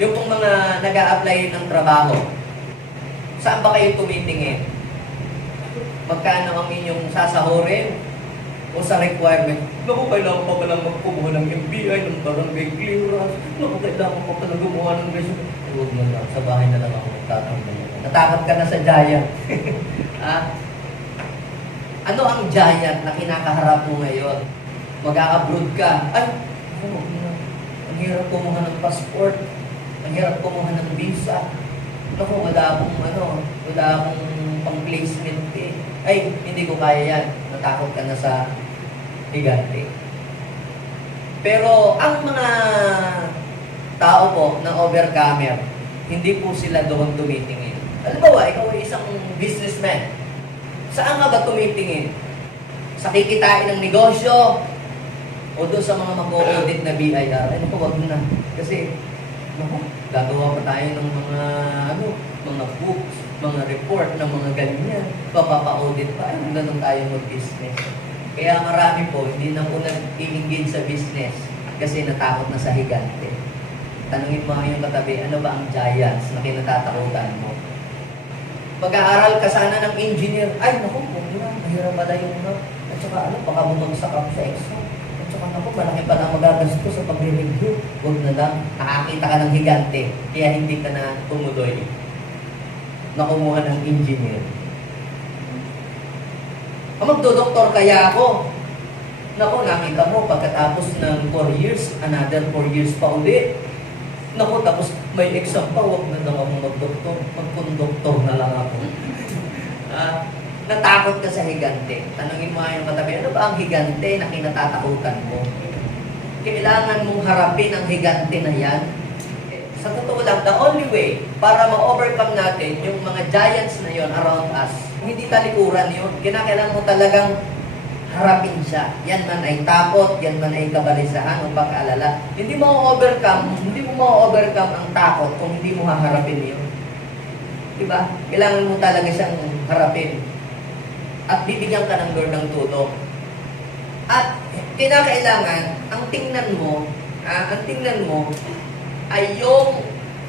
Yung pong mga nag-a-apply ng trabaho, saan ba kayo tumitingin? Magkano ang inyong sasahurin? O sa requirement, naku, kailangan pa palang magkumuha ng MBI, ng barangay clearance, naku, kailangan pa palang gumawa ng resume. Huwag mo lang, sa bahay na lang ako magtatanggol. Natakot ka na sa giant. ah, ano ang giant na kinakaharap mo ngayon? Mag-a-abroad ka. Ay, huwag mo na. Ang hirap kumuha ng passport. Ang hirap kumuha ng visa. Naku, wala akong pang-placement eh. Ay, hindi ko kaya yan. Natakot ka na sa higante. Pero ang mga tao po na overcomer, hindi po sila doon tumitingin. Halimbawa, ikaw ay isang businessman. Saan ka ba tumitingin? Sa kikitain ng negosyo o doon sa mga mag-audit na BIR? Ay, naku, wag mo na. Kasi, naku, gagawa pa tayo ng mga books, mga report ng mga ganyan. Papapa-audit pa. Ay, ganun tayo mag-business. Kaya marami po, hindi na po nag-i-engage sa business kasi natakot na sa higante. Tanungin mo yung katabi, ano ba ang giants na kinatatakutan mo? Pag-aaral ka sana ng engineer, ay naku, mahirap pala yung at saka baka bumagsak ako sa exam. At saka naku, malaki pala magagastos sa pag-review. Huwag na lang, nakakita ka ng higante, kaya hindi ka na tumuloy na kumuha ng engineer. Magdodoktor kaya ako. Naku, nakita mo, pagkatapos ng 4 years, another 4 years pa ulit. Naku, tapos may exam pa, huwag na lang ako mag-doktor. Mag-conductor na lang ako. Natakot ka sa higante. Tanungin mo yung katabi, ano ba ang higante na kinatatakutan mo? Kailangan mong harapin ang higante na yan. Sa totoo lang, the only way para ma-overcome natin yung mga giants na yon around us, hindi talikuran yun. Kinakailangan mo talagang harapin siya. Yan man ay takot, yan man ay kabalisahan o pag-aalala. Hindi mo ma-overcome ang takot kung hindi mo haharapin yun. Diba? Kailangan mo talaga siyang harapin. At bibigyan ka ng Lord ng tulong. At kinakailangan, ang tingnan mo ay yung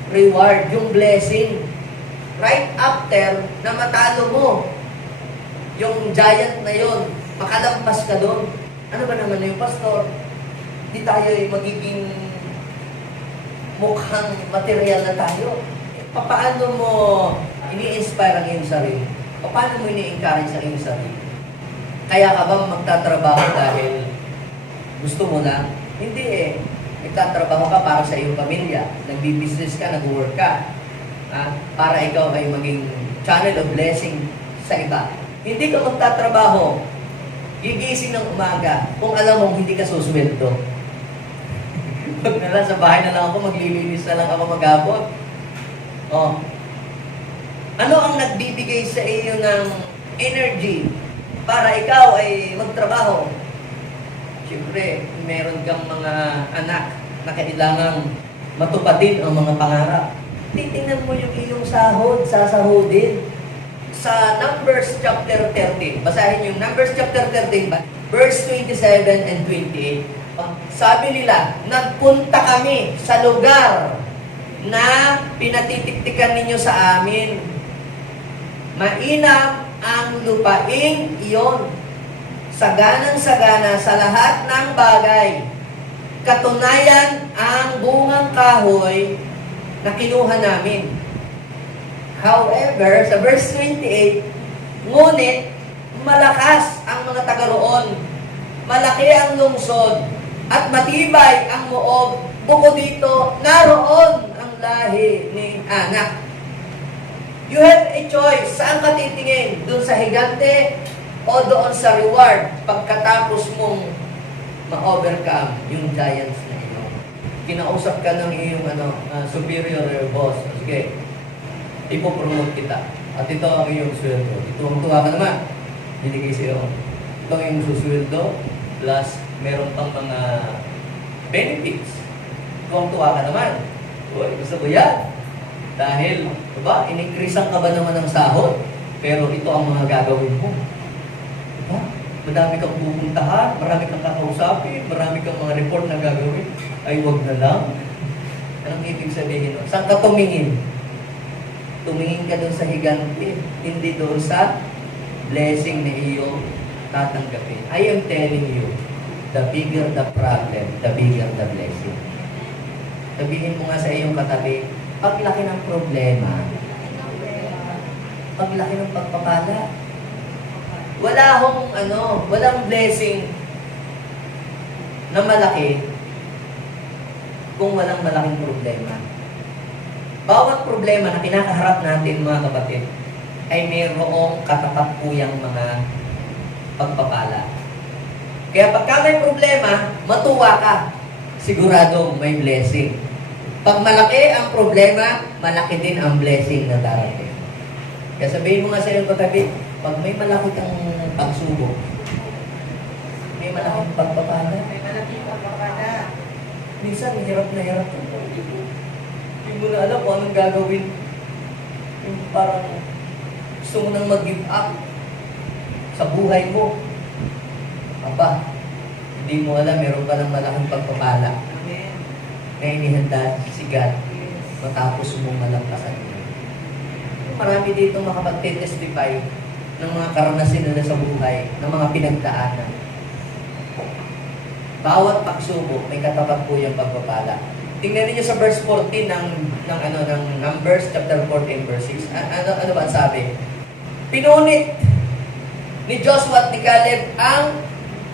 reward, yung blessing. Right after na matalo mo yung giant na yon, makalampas ka doon. Ano ba naman yung pastor? Di tayo magiging mukhang material na tayo. Paano mo ini-inspire ang iyong sarili? Paano mo ini-encourage ang iyong sarili? Kaya ka ba magtatrabaho dahil gusto mo lang? Hindi eh. Nagtatrabaho ka para sa iyong pamilya. Nagbi-business ka, nag-work ka. Para ikaw ay maging channel of blessing sa iba. Hindi ka magtatrabaho, gigising ng umaga, kung alam mong hindi ka susweldo. Pag na lang, sa bahay na lang ako, maglilinis na lang ako maghapon. Oh. Ano ang nagbibigay sa iyo ng energy para ikaw ay magtrabaho? Siyempre, meron kang mga anak na kailangang matupadin ang mga pangarap. Titingnan mo yung iyong sahod, sasahudin. Sa Numbers chapter 13, basahin yung Numbers chapter 13, verse 27 and 28. Sabi nila, nagpunta kami sa lugar na pinatitiktikan ninyo sa amin. Mainam ang lupaing iyon. Saganang-sagana sa lahat ng bagay. Katunayan ang bungang kahoy na kinuha namin. However, sa verse 28, ngunit malakas ang mga taga roon, malaki ang lungsod, at matibay ang moob. Bukod dito, naroon ang lahi ni Anak. You have a choice. Saan ka titingin? Doon sa higante o doon sa reward pagkatapos mong ma-overcome yung giants na ito. Kinausap ka ng iyong superior boss. Sige, ipopromote kita. At ito ang iyong sweldo. Tuwang-tuwa ka naman. Binigay sa'yo. Ito ang iyong susweldo plus meron pang mga benefits. Tuwang-tuwa ka naman. Uy, gusto ko yan. Dahil, diba, in-increasean ka ba naman ng sahod? Pero ito ang mga gagawin mo. Diba? Madami kang pupuntahan, marami kang kakausapin, marami kang mga report na gagawin. Ay, wag na lang. Anong ibig sabihin? Saan ka tumingin? Tumingin ka doon sa higante, hindi doon sa blessing na iyong tatanggapin. I am telling you, the bigger the problem, the bigger the blessing. Sabihin mo nga sa iyong katabi, paglaki ng problema, paglaki ng pagpapala, walang blessing na malaki kung walang malaking problema. Bawat problema na kinakaharap natin, mga kapatid, ay mayroong katapat po yung mga pagpapala. Kaya pagka may problema, matuwa ka. Siguradong may blessing. Pag malaki ang problema, malaki din ang blessing na darating. Kaya sabihin mo nga sa iyong katabi, pag may malaki kang pagsubok, may malaking pagpapala. May malaking pagpapala. Minsan, hirap na hirap. Hindi mo na alam kung anong gagawin. Yung parang gusto mo nang mag-give up sa buhay mo. Aba, hindi mo alam, meron ka ng malaking pagpapala Amen. na inihanda si God matapos mong malampasan niya. Marami dito makapag-testify ng mga karanasan nila sa buhay, ng mga pinagdaanan. Bawat pagsubok, may katapat po yung pagpapala. Tingnan niyo sa verse 14 ng Numbers chapter 14 verse 6. Ano ba sabi? Pinunit ni Joshua at ni Caleb ang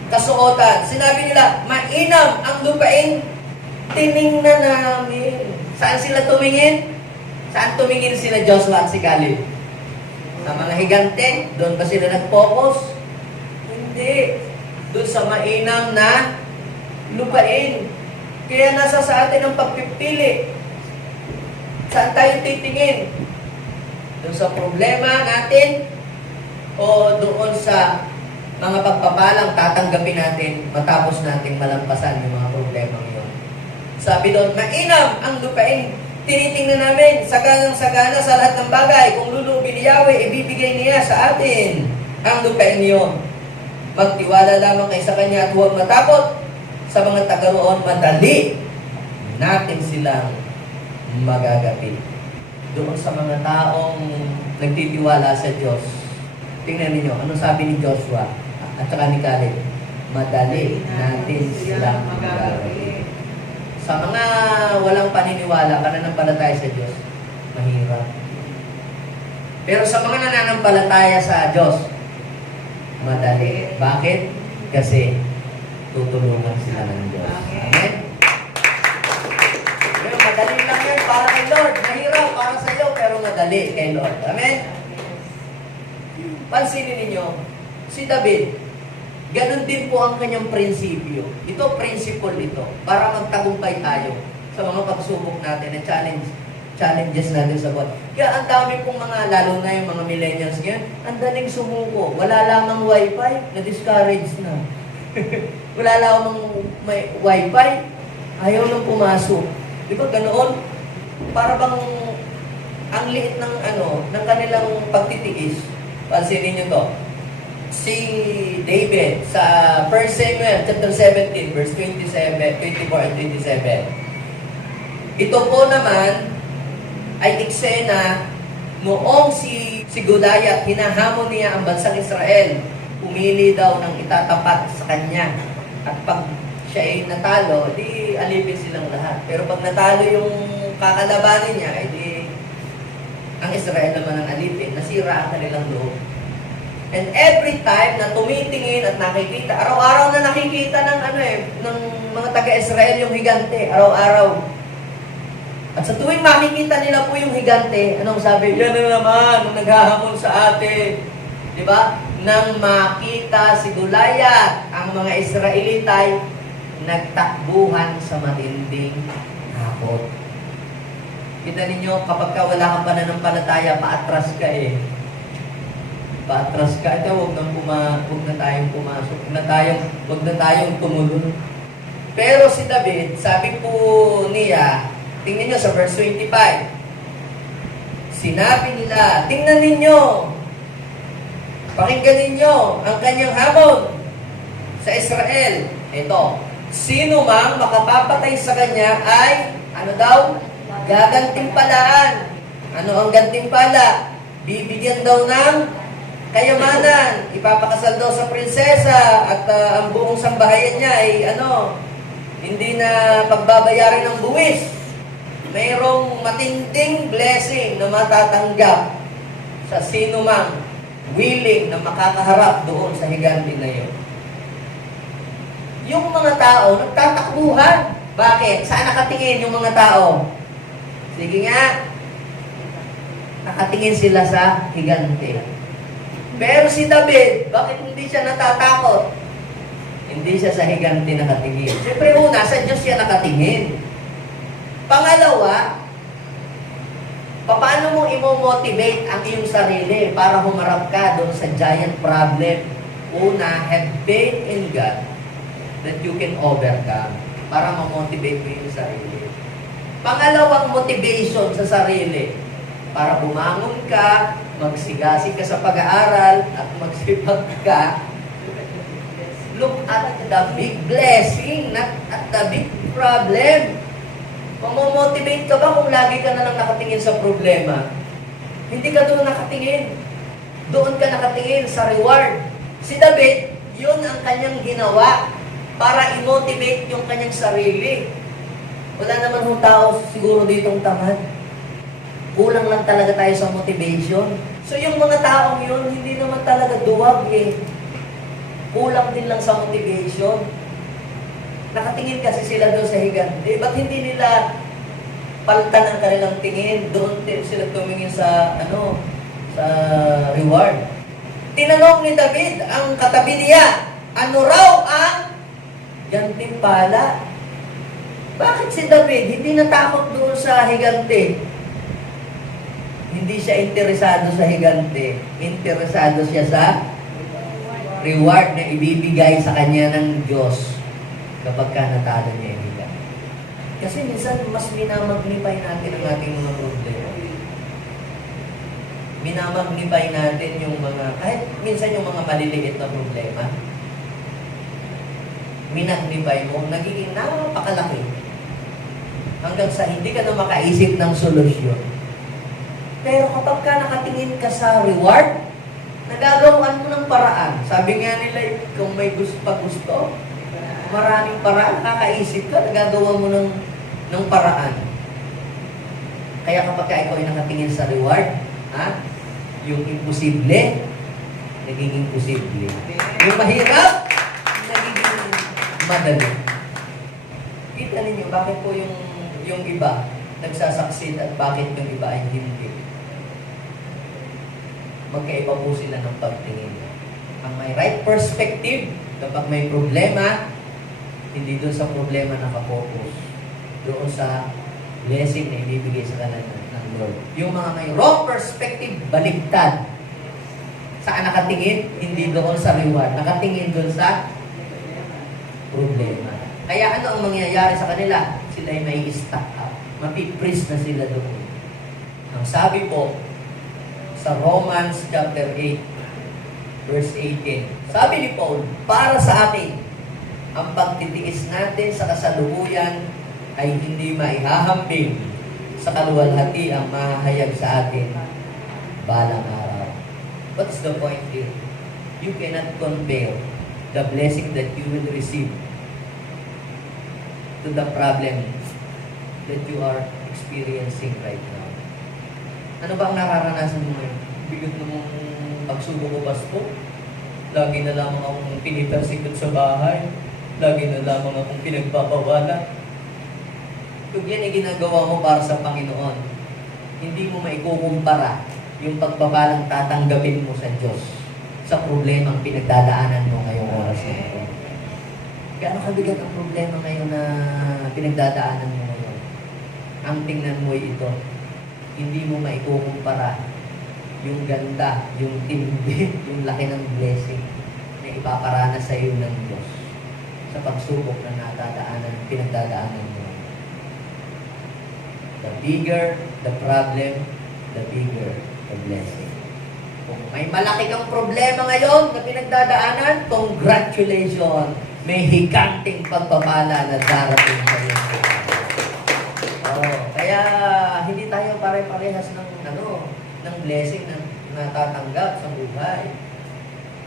kasuotan. Sinabi nila, mainam ang lupain. Tiningnan namin. Saan sila tumingin? Saan tumingin sila Joshua at si Caleb? Sa mga higante? Doon ba sila nag-focus? Hindi. Doon sa mainam na lupain. Kaya nasa sa atin ang pagpipili. Saan tayo titingin? Doon sa problema natin o doon sa mga pagpapalang tatanggapin natin matapos nating malampasan yung mga problema ngayon. Sabi doon, mainam ang lupain. Tinitingnan namin, saganang-sagana sa lahat ng bagay. Kung lulubi ni Yahweh, ibibigay niya sa atin ang lupain niyon. Magtiwala lamang kay sa Kanya at huwag matakot sa mga taga roon, madali natin silang magagapit. Doon sa mga taong nagtitiwala sa Diyos, tingnan niyo, ano sabi ni Joshua at saka ni Caleb? Madali natin silang magagapit. Sa mga walang paniniwala, pananampalataya sa Diyos, mahirap. Pero sa mga nananampalataya sa Diyos, madali. Bakit? Kasi tutulungan sila ng Diyos. Amen? Pero madali lang yan para kay Lord. Mahirap para sa iyo, pero madali kay Lord. Amen? Pansinin ninyo, si David, ganun din po ang kanyang prinsipyo. Ito, principle ito, para magtagumpay tayo sa mga pagsubok natin na challenges natin sa buwan. Kaya ang dami pong mga, lalo na yung mga millennials ngayon, ang daling sumuko. Wala lamang wifi, na-discourage na. Wala lamang may wifi, ayaw nang pumasok. Di ba ganoon? Para bang ang liit ng ng kanilang pagtitiis. Pansinin niyo to. Si David sa 1 Samuel chapter 17 verse 27, 24 and 27. Ito po naman ay eksena noong si Goliath, hinahamon niya ang bansang Israel. Pumili daw ng itatapat sa kanya. At pag siya ay natalo, di alipin silang lahat. Pero pag natalo yung kakalabanin niya, di ang Israel naman ang alipin. Nasira ang kanilang loob. And every time na tumitingin at nakikita, araw-araw na nakikita ng mga taga-Israel yung higante, araw-araw. At sa tuwing makikita nila po yung higante, anong sabi? Yan na naman, nung naghahamon sa atin. Diba? Nang makita si Goliath, ang mga Israelitay nagtakbuhan sa matinding hakot. Kita ninyo, kapag ka wala kang pananampalataya, paatras ka eh. Paatras ka. Ito, huwag na tayong pumasok. Huwag na tayong tumulong. Pero si David, sabi po niya, tingnan nyo sa verse 25. Sinabi nila, tingnan ninyo, pakinggan ninyo ang kanyang hamon sa Israel. Ito, sino mang makapapatay sa kanya ay, ano daw? Gagantimpalaan. Ano ang gantimpala? Bibigyan daw ng kayamanan, ipapakasal daw sa prinsesa at ang buong sambahayan niya ay hindi na pagbabayarin ng buwis. Mayroong matinding blessing na matatanggap sa sino mang willing na makakaharap doon sa higante na yun. Yung mga tao, nagtatakbuhan. Bakit? Saan nakatingin yung mga tao? Sige nga, nakatingin sila sa higante. Pero si David, bakit hindi siya natatakot? Hindi siya sa higante nakatingin. Siyempre una, sa Diyos siya nakatingin. Pangalawa, paano mo imo-motivate ang iyong sarili para humarap ka doon sa giant problem? Una, have faith in God that you can overcome para ma-motivate mo yung sarili. Pangalawang motivation sa sarili, para bumangon ka, magsigasig ka sa pag-aaral, at magsipag ka, look at the big blessing, not at the big problem. Mamomotivate ka ba kung lagi ka na lang nakatingin sa problema? Hindi ka doon nakatingin. Doon ka nakatingin sa reward. Si David, yun ang kanyang ginawa para i-motivate yung kanyang sarili. Wala naman hong tao siguro ditong tamad. Kulang lang talaga tayo sa motivation. So yung mga taong yun, hindi naman talaga duwag eh. Kulang din lang sa motivation. Nakatingin kasi sila doon sa higante. Ba't hindi nila palitan ang kanilang tingin? Doon din sila tumingin sa sa reward. Tinanong ni David ang katabi niya, ano raw ang gantimpala? Bakit si David hindi natakot doon sa higante? Hindi siya interesado sa higante. Interesado siya sa reward na ibibigay sa kanya ng Diyos kapag ka natalo niya yung higante. Kasi minsan mas minamagnify natin ang ating mga problema. Minamagnify natin yung kahit minsan yung mga maliliit na problema, minagnify mo, nagiging napakalaki. Hanggang sa hindi ka na makaisip ng solusyon. Pero kapag ka nakatingin ka sa reward, nagagawan mo ng paraan. Sabi nga nila, kung may gusto, maraming paraan, kakaisip ka, nagagawa mo ng paraan. Kaya kapag ka ikaw ay nakatingin sa reward, yung imposible, nagiging posible. Yung mahirap, nagiging madali. Kita ninyo, bakit po yung iba nagsasucceed at bakit yung iba ay hindi? Magkaiba po sila ng pagtingin. Ang may right perspective, kapag may problema, hindi doon sa problema nakapokus. Doon sa blessing na ibibigay sa kanan ng Lord. Yung mga may wrong perspective, baligtad. Saan nakatingin? Hindi doon sa reward. Nakatingin doon sa problema. Kaya ano ang mangyayari sa kanila? Sila ay may stuck up. Mapipris na sila doon. Ang sabi po, sa Romans chapter 8, verse 18. Sabi ni Paul, para sa atin, ang pagtitiis natin sa kasalukuyan ay hindi maihahambing sa kaluwalhati ang mahahayag sa atin balang araw. What's the point here? You cannot compare the blessing that you will receive to the problem that you are experiencing right now. Ano ba ang nararanasan mo ngayon? Bigot na mong pagsubok o basto? Lagi na lamang akong pinipersikot sa bahay. Lagi na lamang akong pinagpapawala. Kung yan ay ginagawa mo para sa Panginoon, hindi mo maikukumpara yung pagbabalang tatanggapin mo sa Diyos sa problemang pinagdadaanan mo ngayong oras na ito. Gaano kabigat ang problema ngayon na pinagdadaanan mo ngayon? Ang tingnan mo ito, hindi mo maikukumpara yung ganda, yung tindi, yung laki ng blessing na ipaparana sa iyo ng Diyos sa pagsubok na pinagdadaanan mo. The bigger the problem, the bigger the blessing. Kung may malaki kang problema ngayon na pinagdadaanan, congratulations! May higanting pagpapala na darating sa iyo. Kaya hindi tayo pare-parehas ng blessing na natatanggap sa buhay.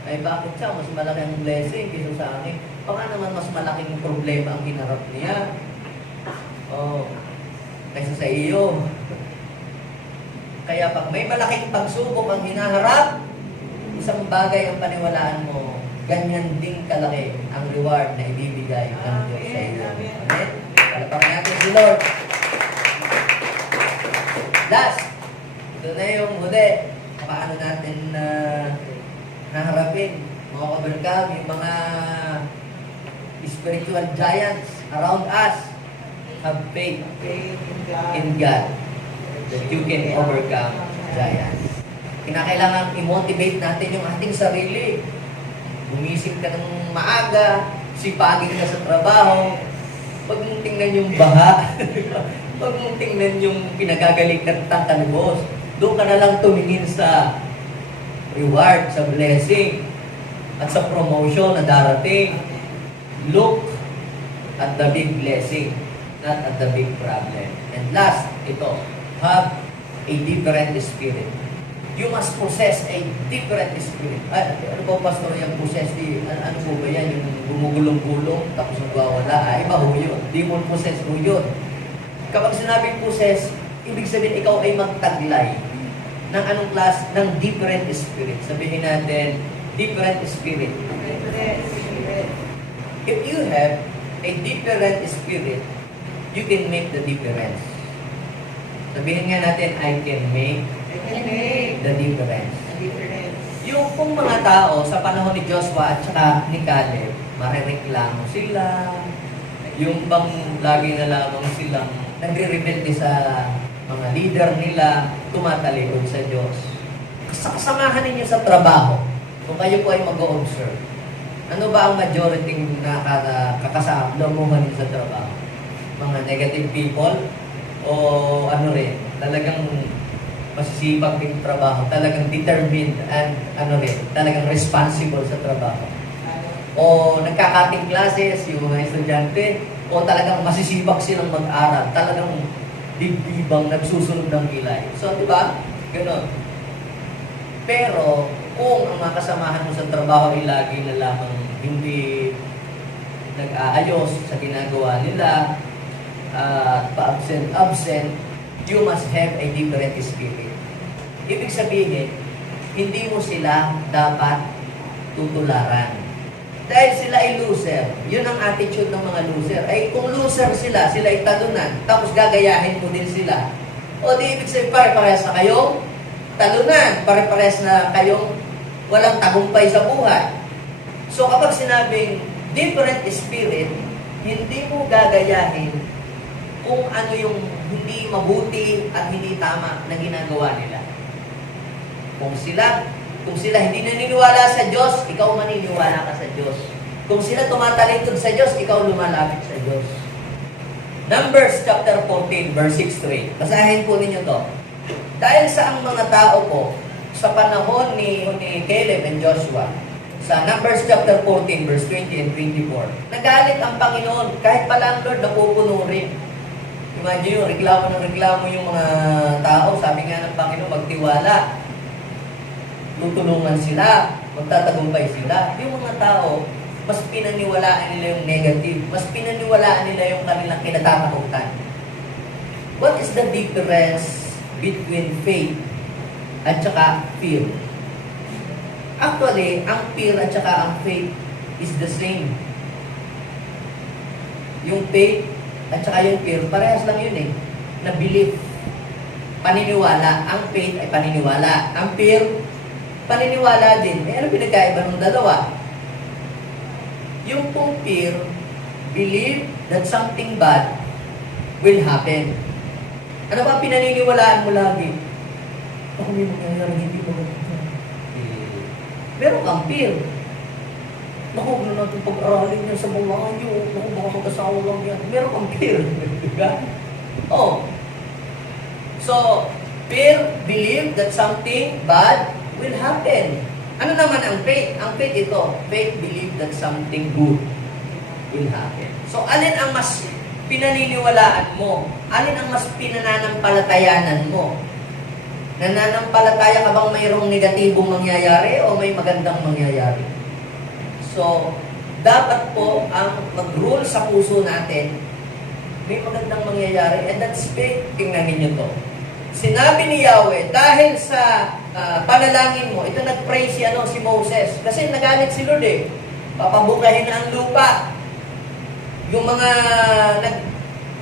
Ay bakit siya? Mas malaki ang blessing kaysa sa akin. Baka naman mas malaking problema ang hinarap niya. Oh, kaysa sa iyo. Kaya pag may malaking pagsubok ang hinaharap, isang bagay ang paniwalaan mo, ganyan din kalaki ang reward na ibibigay ng Diyos sa iyo. Amen? Palapakan natin si Lord. Last, ito na yung huli. Paano natin naharapin, mga kabarkam, yung mga spiritual giants around us. Have faith in God that you can overcome giants. Kinakailangan i-motivate natin yung ating sarili. Gumising ka ng maaga, sipagin ka sa trabaho, huwag mong tingnan yung baha, huwag mong tingnan yung pinagagaligtan ka ni boss. Doon ka na lang tumingin sa reward, sa blessing, at sa promotion na darating. Look at the big blessing, not at the big problem. And last, ito, have a different spirit. You must possess a different spirit. Ano po, Pastor, yung possess? Ano po ba yan? Yung gumugulong-gulong, tapos nagwawala. Iba ho yun. Demon possess ho yun. Kapag sinabing possess, ibig sabihin ikaw ay magtaglay ng anong class? Ng different spirit. Sabihin natin, different spirit. If you have a different spirit, you can make the difference. Sabihin nga natin, I can make the difference. Yung kung mga tao sa panahon ni Joshua at saka ni Caleb, marereklamo sila, yung bang lagi na lamang silang nagre-rebelde sa mga leader nila, tumatalikod sa Diyos. Kasamahan ninyo sa trabaho, kung kayo po ay mag-o-observe, ano ba ang majority na kakasama ninyo sa trabaho? Mga negative people? O ano rin, talagang masisipag din trabaho, talagang determined and ano rin, talagang responsible sa trabaho. O nagkakating classes, yung mga estudyante, o talagang masisipag silang mag-aral, talagang dibdibang nagsusunod ng kilay. So, di ba? Ganon. Pero, kung ang mga kasamahan mo sa trabaho ay lagi na lamang hindi nag-aayos sa ginagawa nila, pa-absent, you must have a different spirit. Ibig sabihin, hindi mo sila dapat tutularan. Dahil sila ay loser. Yun ang attitude ng mga loser. Ay kung loser sila ay talunan, tapos gagayahin mo din sila. O di ibig sabihin, pare-parehas na kayong talunan. Pare-parehas na kayong walang tagumpay sa buhay. So kapag sinabing different spirit, hindi mo gagayahin kung ano yung hindi mabuti at hindi tama na ginagawa nila. Kung sila hindi naniniwala sa Diyos, ikaw maniniwala ka sa Diyos. Kung sila tumatalikod sa Diyos, ikaw lumalapit sa Diyos. Numbers chapter 14, verse 6-3. Basahin po ninyo to. Dahil sa ang mga tao po, sa panahon ni Caleb and Joshua, sa Numbers chapter 14, verse 20 and 24, nagalit ang Panginoon, kahit pala ang Lord napupuno rin. Imagine yung reklamo yung mga tao, sabi nga ng Panginoon, magtiwala. Tutulungan sila, magtatagumpay sila. Yung mga tao, mas pinaniwalaan nila yung negative, mas pinaniwalaan nila yung kanilang kinatatakutan. What is the difference between faith at saka fear? Actually, ang fear at saka ang faith is the same. Yung faith at saka yung fear, parehas lang yun eh. Na belief. Paniniwala. Ang faith ay paniniwala. Ang fear, paniniwala din. Eh, ano pinagkaiba ng dalawa? Yung pong fear, believe that something bad will happen. Ano ba pinaniniwalaan mo lagi? Ako may mangyayari, hindi mo meron kang fear. Naku, na natin pag-aralin niya sa malayo. Naku, baka mag-asawa lang yan. Meron kang fear. Diba? Oh. So, fear, believe that something bad will happen. Ano naman ang faith? Ang faith ito. Faith, believe that something good will happen. So, alin ang mas pinaniniwalaan mo? Alin ang mas pinananampalatayanan mo? Nananampalataya ka bang mayroong negatibong mangyayari o may magandang mangyayari? So, dapat po ang mag-rule sa puso natin, may magandang mangyayari, and that's faith. Tingnan ninyo to. Sinabi ni Yahweh, dahil sa panalangin mo, ito nag-pray si Moses, kasi nagalit si Lord eh. Papabukahin na ang lupa. Yung mga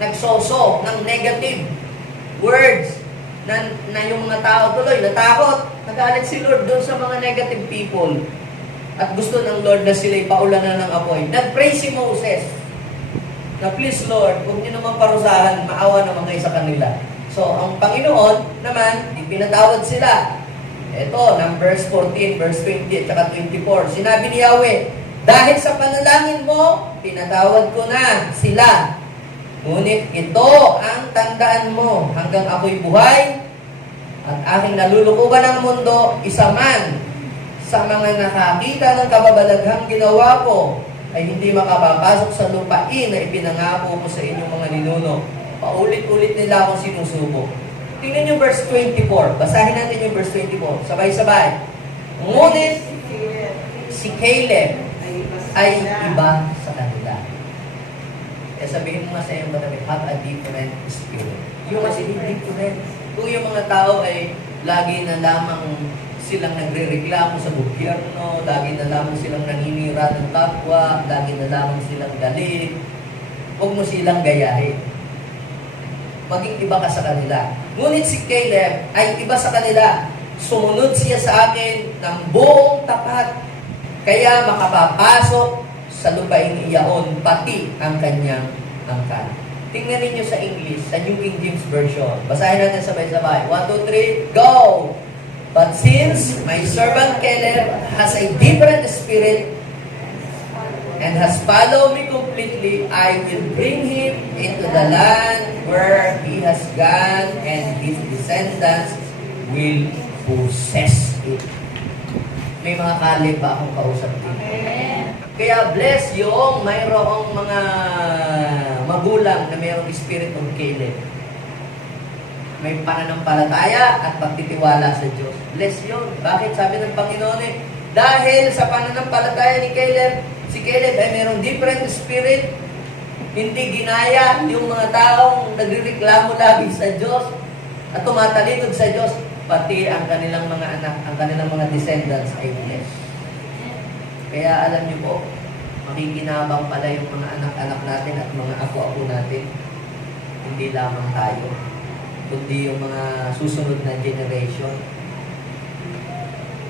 nagsoso ng negative words, na yung mga tao tuloy, natakot. Nagalit si Lord doon sa mga negative people. At gusto ng Lord na sila ipaulanan ng apoy. Nag-pray si Moses na please Lord, huwag niyo naman parusahan, maawa naman kayo sa kanila. So, ang Panginoon naman, ipinatawad sila. Ito, Numbers 14, verse 20 at saka 24. Sinabi ni Yahweh, dahil sa panalangin mo, pinatawad ko na sila. Ngunit ito ang tandaan mo hanggang ako'y buhay at aking nalulukuban ng mundo, isa man sa mga nakakita ng kababalaghang ginawa ko ay hindi makapapasok sa lupain na ipinangako ko sa inyong mga ninuno. Paulit-ulit nila akong sinusubo. Tingnan yung verse 24. Basahin natin yung verse 24. Sabay-sabay. Ngunit si Caleb ay iba sa kanila. Kaya sabihin mo nga sa iyong katabi, have a different spirit. Yung kasi different. Kung yung mga tao ay lagi na lamang silang nagre-reklamo sa gobyerno, lagi na lamang silang naninira ng kapwa, lagi na lamang silang galit, huwag mo silang gayahin. Maging iba ka sa kanila. Ngunit si Caleb ay iba sa kanila. Sumunod siya sa akin ng buong tapat. Kaya makapapasok sa lupaing iyaon, pati ang kanyang angkan. Tingnan ninyo sa English, sa New King James Version. Basahin natin sabay-sabay. 1, 2, 3, go! But since my servant Caleb has a different spirit and has followed me completely, I will bring him into the land where he has gone, and his descendants will possess it. May mga Caleb ba akong kausap dito? Kaya bless yung mayroong mga magulang na mayroong spirit of Caleb. May pananampalataya at pagtitiwala sa Diyos. Bless yun. Bakit? Sabi ng Panginoon eh, dahil sa pananampalataya ni Caleb, si Caleb ay mayroong different spirit, hindi ginaya yung mga taong nagrereklamo lagi sa Diyos at tumatalikod sa Diyos, pati ang kanilang mga anak, ang kanilang mga descendants ay blessed. Kaya alam niyo po, makikinabang pala yung mga anak-anak natin at mga apo-apo natin. Hindi lamang tayo, kundi yung mga susunod na generation.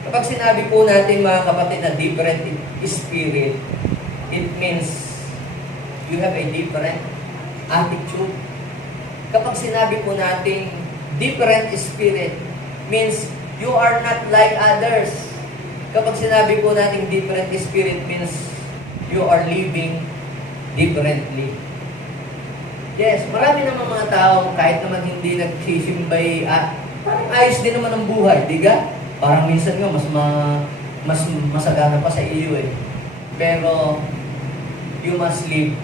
Kapag sinabi po natin mga kapatid na different spirit, it means you have a different attitude. Kapag sinabi po natin different spirit, means you are not like others. Kapag sinabi po natin different spirit, means you are living differently. Yes, marami naman mga tao, kahit naman hindi nagsisimbay, parang ayos din naman ang buhay, di ka? Parang minsan nga, mas masagana pa sa iyo eh. Pero, you must live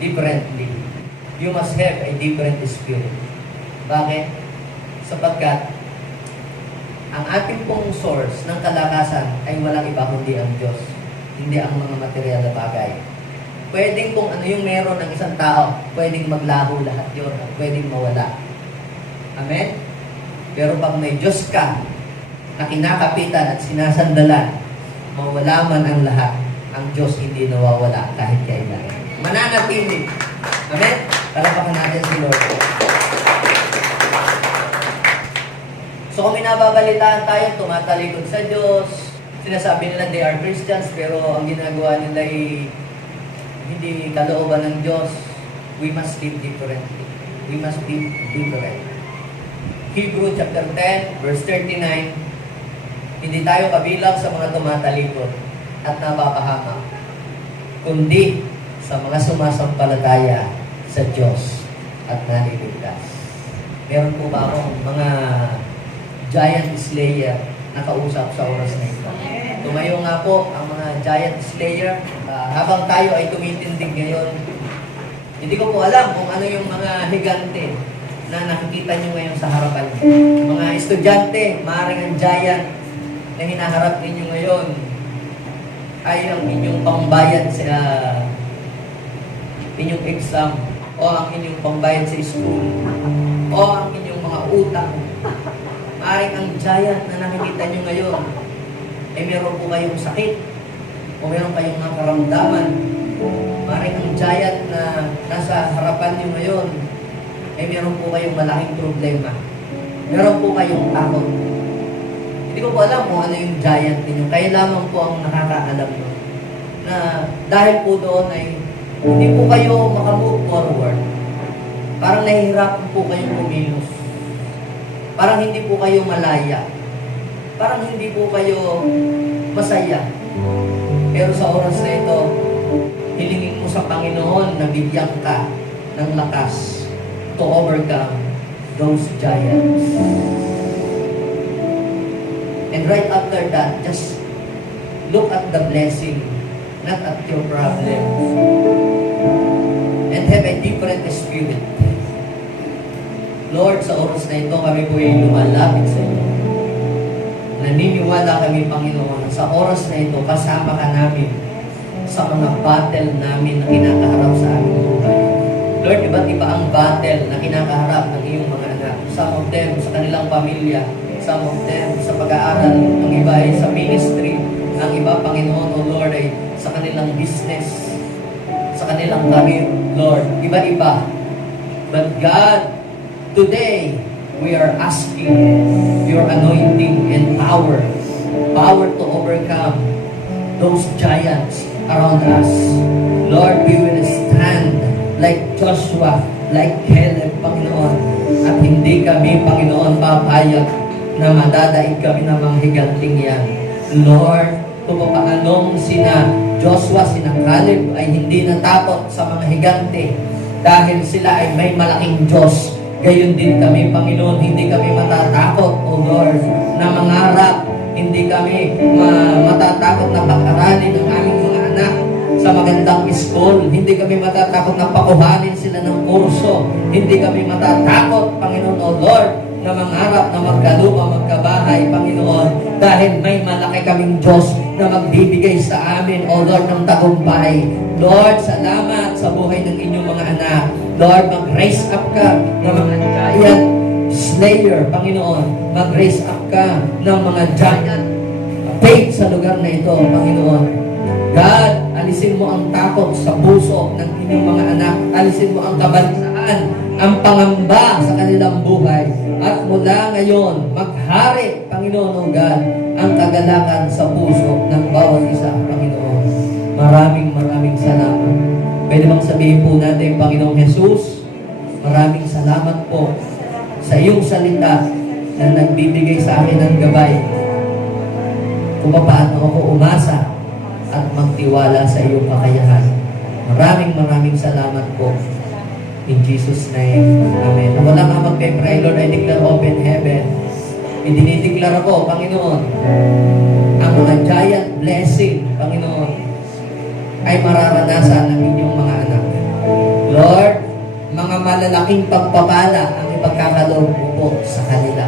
differently. You must have a different spirit. Bakit? Sapagkat, ang ating pong source ng kalakasan ay walang iba kundi ang Diyos. Hindi ang mga material na bagay. Pwedeng kung ano yung meron ng isang tao, pwedeng maglaho lahat yun, pwedeng mawala. Amen? Pero pag may Diyos ka, na kinakapitan at sinasandalan, mawala man ang lahat, ang Diyos hindi nawawala kahit kailan. Mananatili. Amen? Palapakan natin si Lord. So kung minababalitaan tayo, tumatalikod sa Diyos, sinasabi nila they are Christians, pero ang ginagawa nila ay hindi kalooban ng Diyos. We must live differently. We must live different. Hebrew chapter 10, verse 39, hindi tayo kabilang sa mga tumatalikod at napapahamak, kundi sa mga sumasampalataya sa Diyos at naliligtas. Meron po ba akong mga giant slayer na kausap sa oras na ito? Tumayo nga po ang mga giant slayer. Habang tayo ay tumitindig ngayon, hindi ko po alam kung ano yung mga higante na nakikita nyo ngayon sa harapan nyo. Mga estudyante, maaaring ang giant na hinaharap ninyo ngayon ay ang inyong pambayad sa inyong exam o ang inyong pambayad sa school o ang inyong mga utang. Maaaring ang giant na nakikita nyo ngayon ay meron po kayong sakit o meron kayong mga karamdaman. Maaaring ang giant na nasa harapan nyo ngayon ay meron po kayong malaking problema. Meron po kayong takot. Hindi ko po alam kung ano yung giant ninyo. Kaya lamang po ang nakakaalam nyo na dahil po doon ay hindi po kayo makamove forward. Parang nahihirapan po kayong kumilos. Parang hindi po kayo malaya. Parang hindi po kayo masaya. Pero sa oras na ito, hilingin mo sa Panginoon na bigyan ka ng lakas to overcome those giants. And right after that, just look at the blessing, not at your problem. And have a different spirit. Lord, sa oras na ito, kami po ay lumalapit sa iyo. Naniniwala kami, Panginoon, sa oras na ito, kasama ka namin sa mga battle namin na kinakaharap sa aming buhay. Lord, iba't iba ang battle na kinakaharap ng iyong mga anak. Some of them sa kanilang pamilya, some of them sa pag-aaral, ang iba ay sa ministry, ang iba, Panginoon, O Lord, ay sa kanilang business, sa kanilang career, Lord. Iba-iba. But God, today, we are asking your anointing and power to overcome those giants around us. Lord, we will stand like Joshua, like Caleb, Panginoon. At hindi kami, Panginoon, papayag na madadaig kami ng mga higanting yan. Lord, kung paanong sina Joshua, sina Caleb ay hindi natakot sa mga higante dahil sila ay may malaking Diyos. Gayon din kami, Panginoon, hindi kami matatakot, O Lord, na mangarap. Hindi kami matatakot na pag-aralin ang aming mga anak sa magandang school. Hindi kami matatakot na pakuhanin sila ng kurso. Hindi kami matatakot, Panginoon, O Lord, na mangarap na magkaluma, magkabahay, Panginoon, dahil may malaki kaming Diyos na magbibigay sa amin, O Lord, ng tagumpay. Lord, salamat sa buhay ng inyong mga anak. Lord, mag-raise up ka ng mga giant slayer, Panginoon. Mag-raise up ka ng mga giant faith sa lugar na ito, Panginoon. God, alisin mo ang takot sa puso ng inyong mga anak. Alisin mo ang kabalitaan, ang pangamba sa kanilang buhay. At mula ngayon, maghari, Panginoon, O God, ang kagalakan sa puso ng bawat isa, Panginoon. Maraming salamat. Pwede bang sabihin po natin, Panginoong Jesus, maraming salamat po sa iyong salita na nagbibigay sa akin ng gabay kung paano ako umasa at magtiwala sa iyong kakayahan. Maraming salamat po. In Jesus' name, Amen. Ako lang ang magpe-pray, Lord, I declare open heaven. Idinideklara ko, Panginoon, ang mga giant blessing, Panginoon, ay mararanasan ng inyong mga anak. Lord, mga malalaking pagpapala ang ipagkakaloob mo po sa kanila.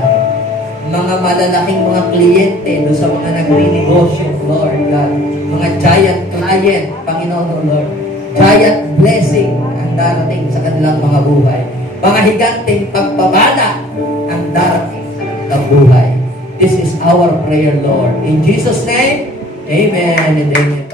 Mga malalaking mga kliyente doon sa mga nagninegosyo, Lord God. Mga giant client, Panginoon, O Lord. Giant blessing ang darating sa kanilang mga buhay. Mga higanting pagpapala ang darating sa kanilang buhay. This is our prayer, Lord. In Jesus' name, Amen and Amen.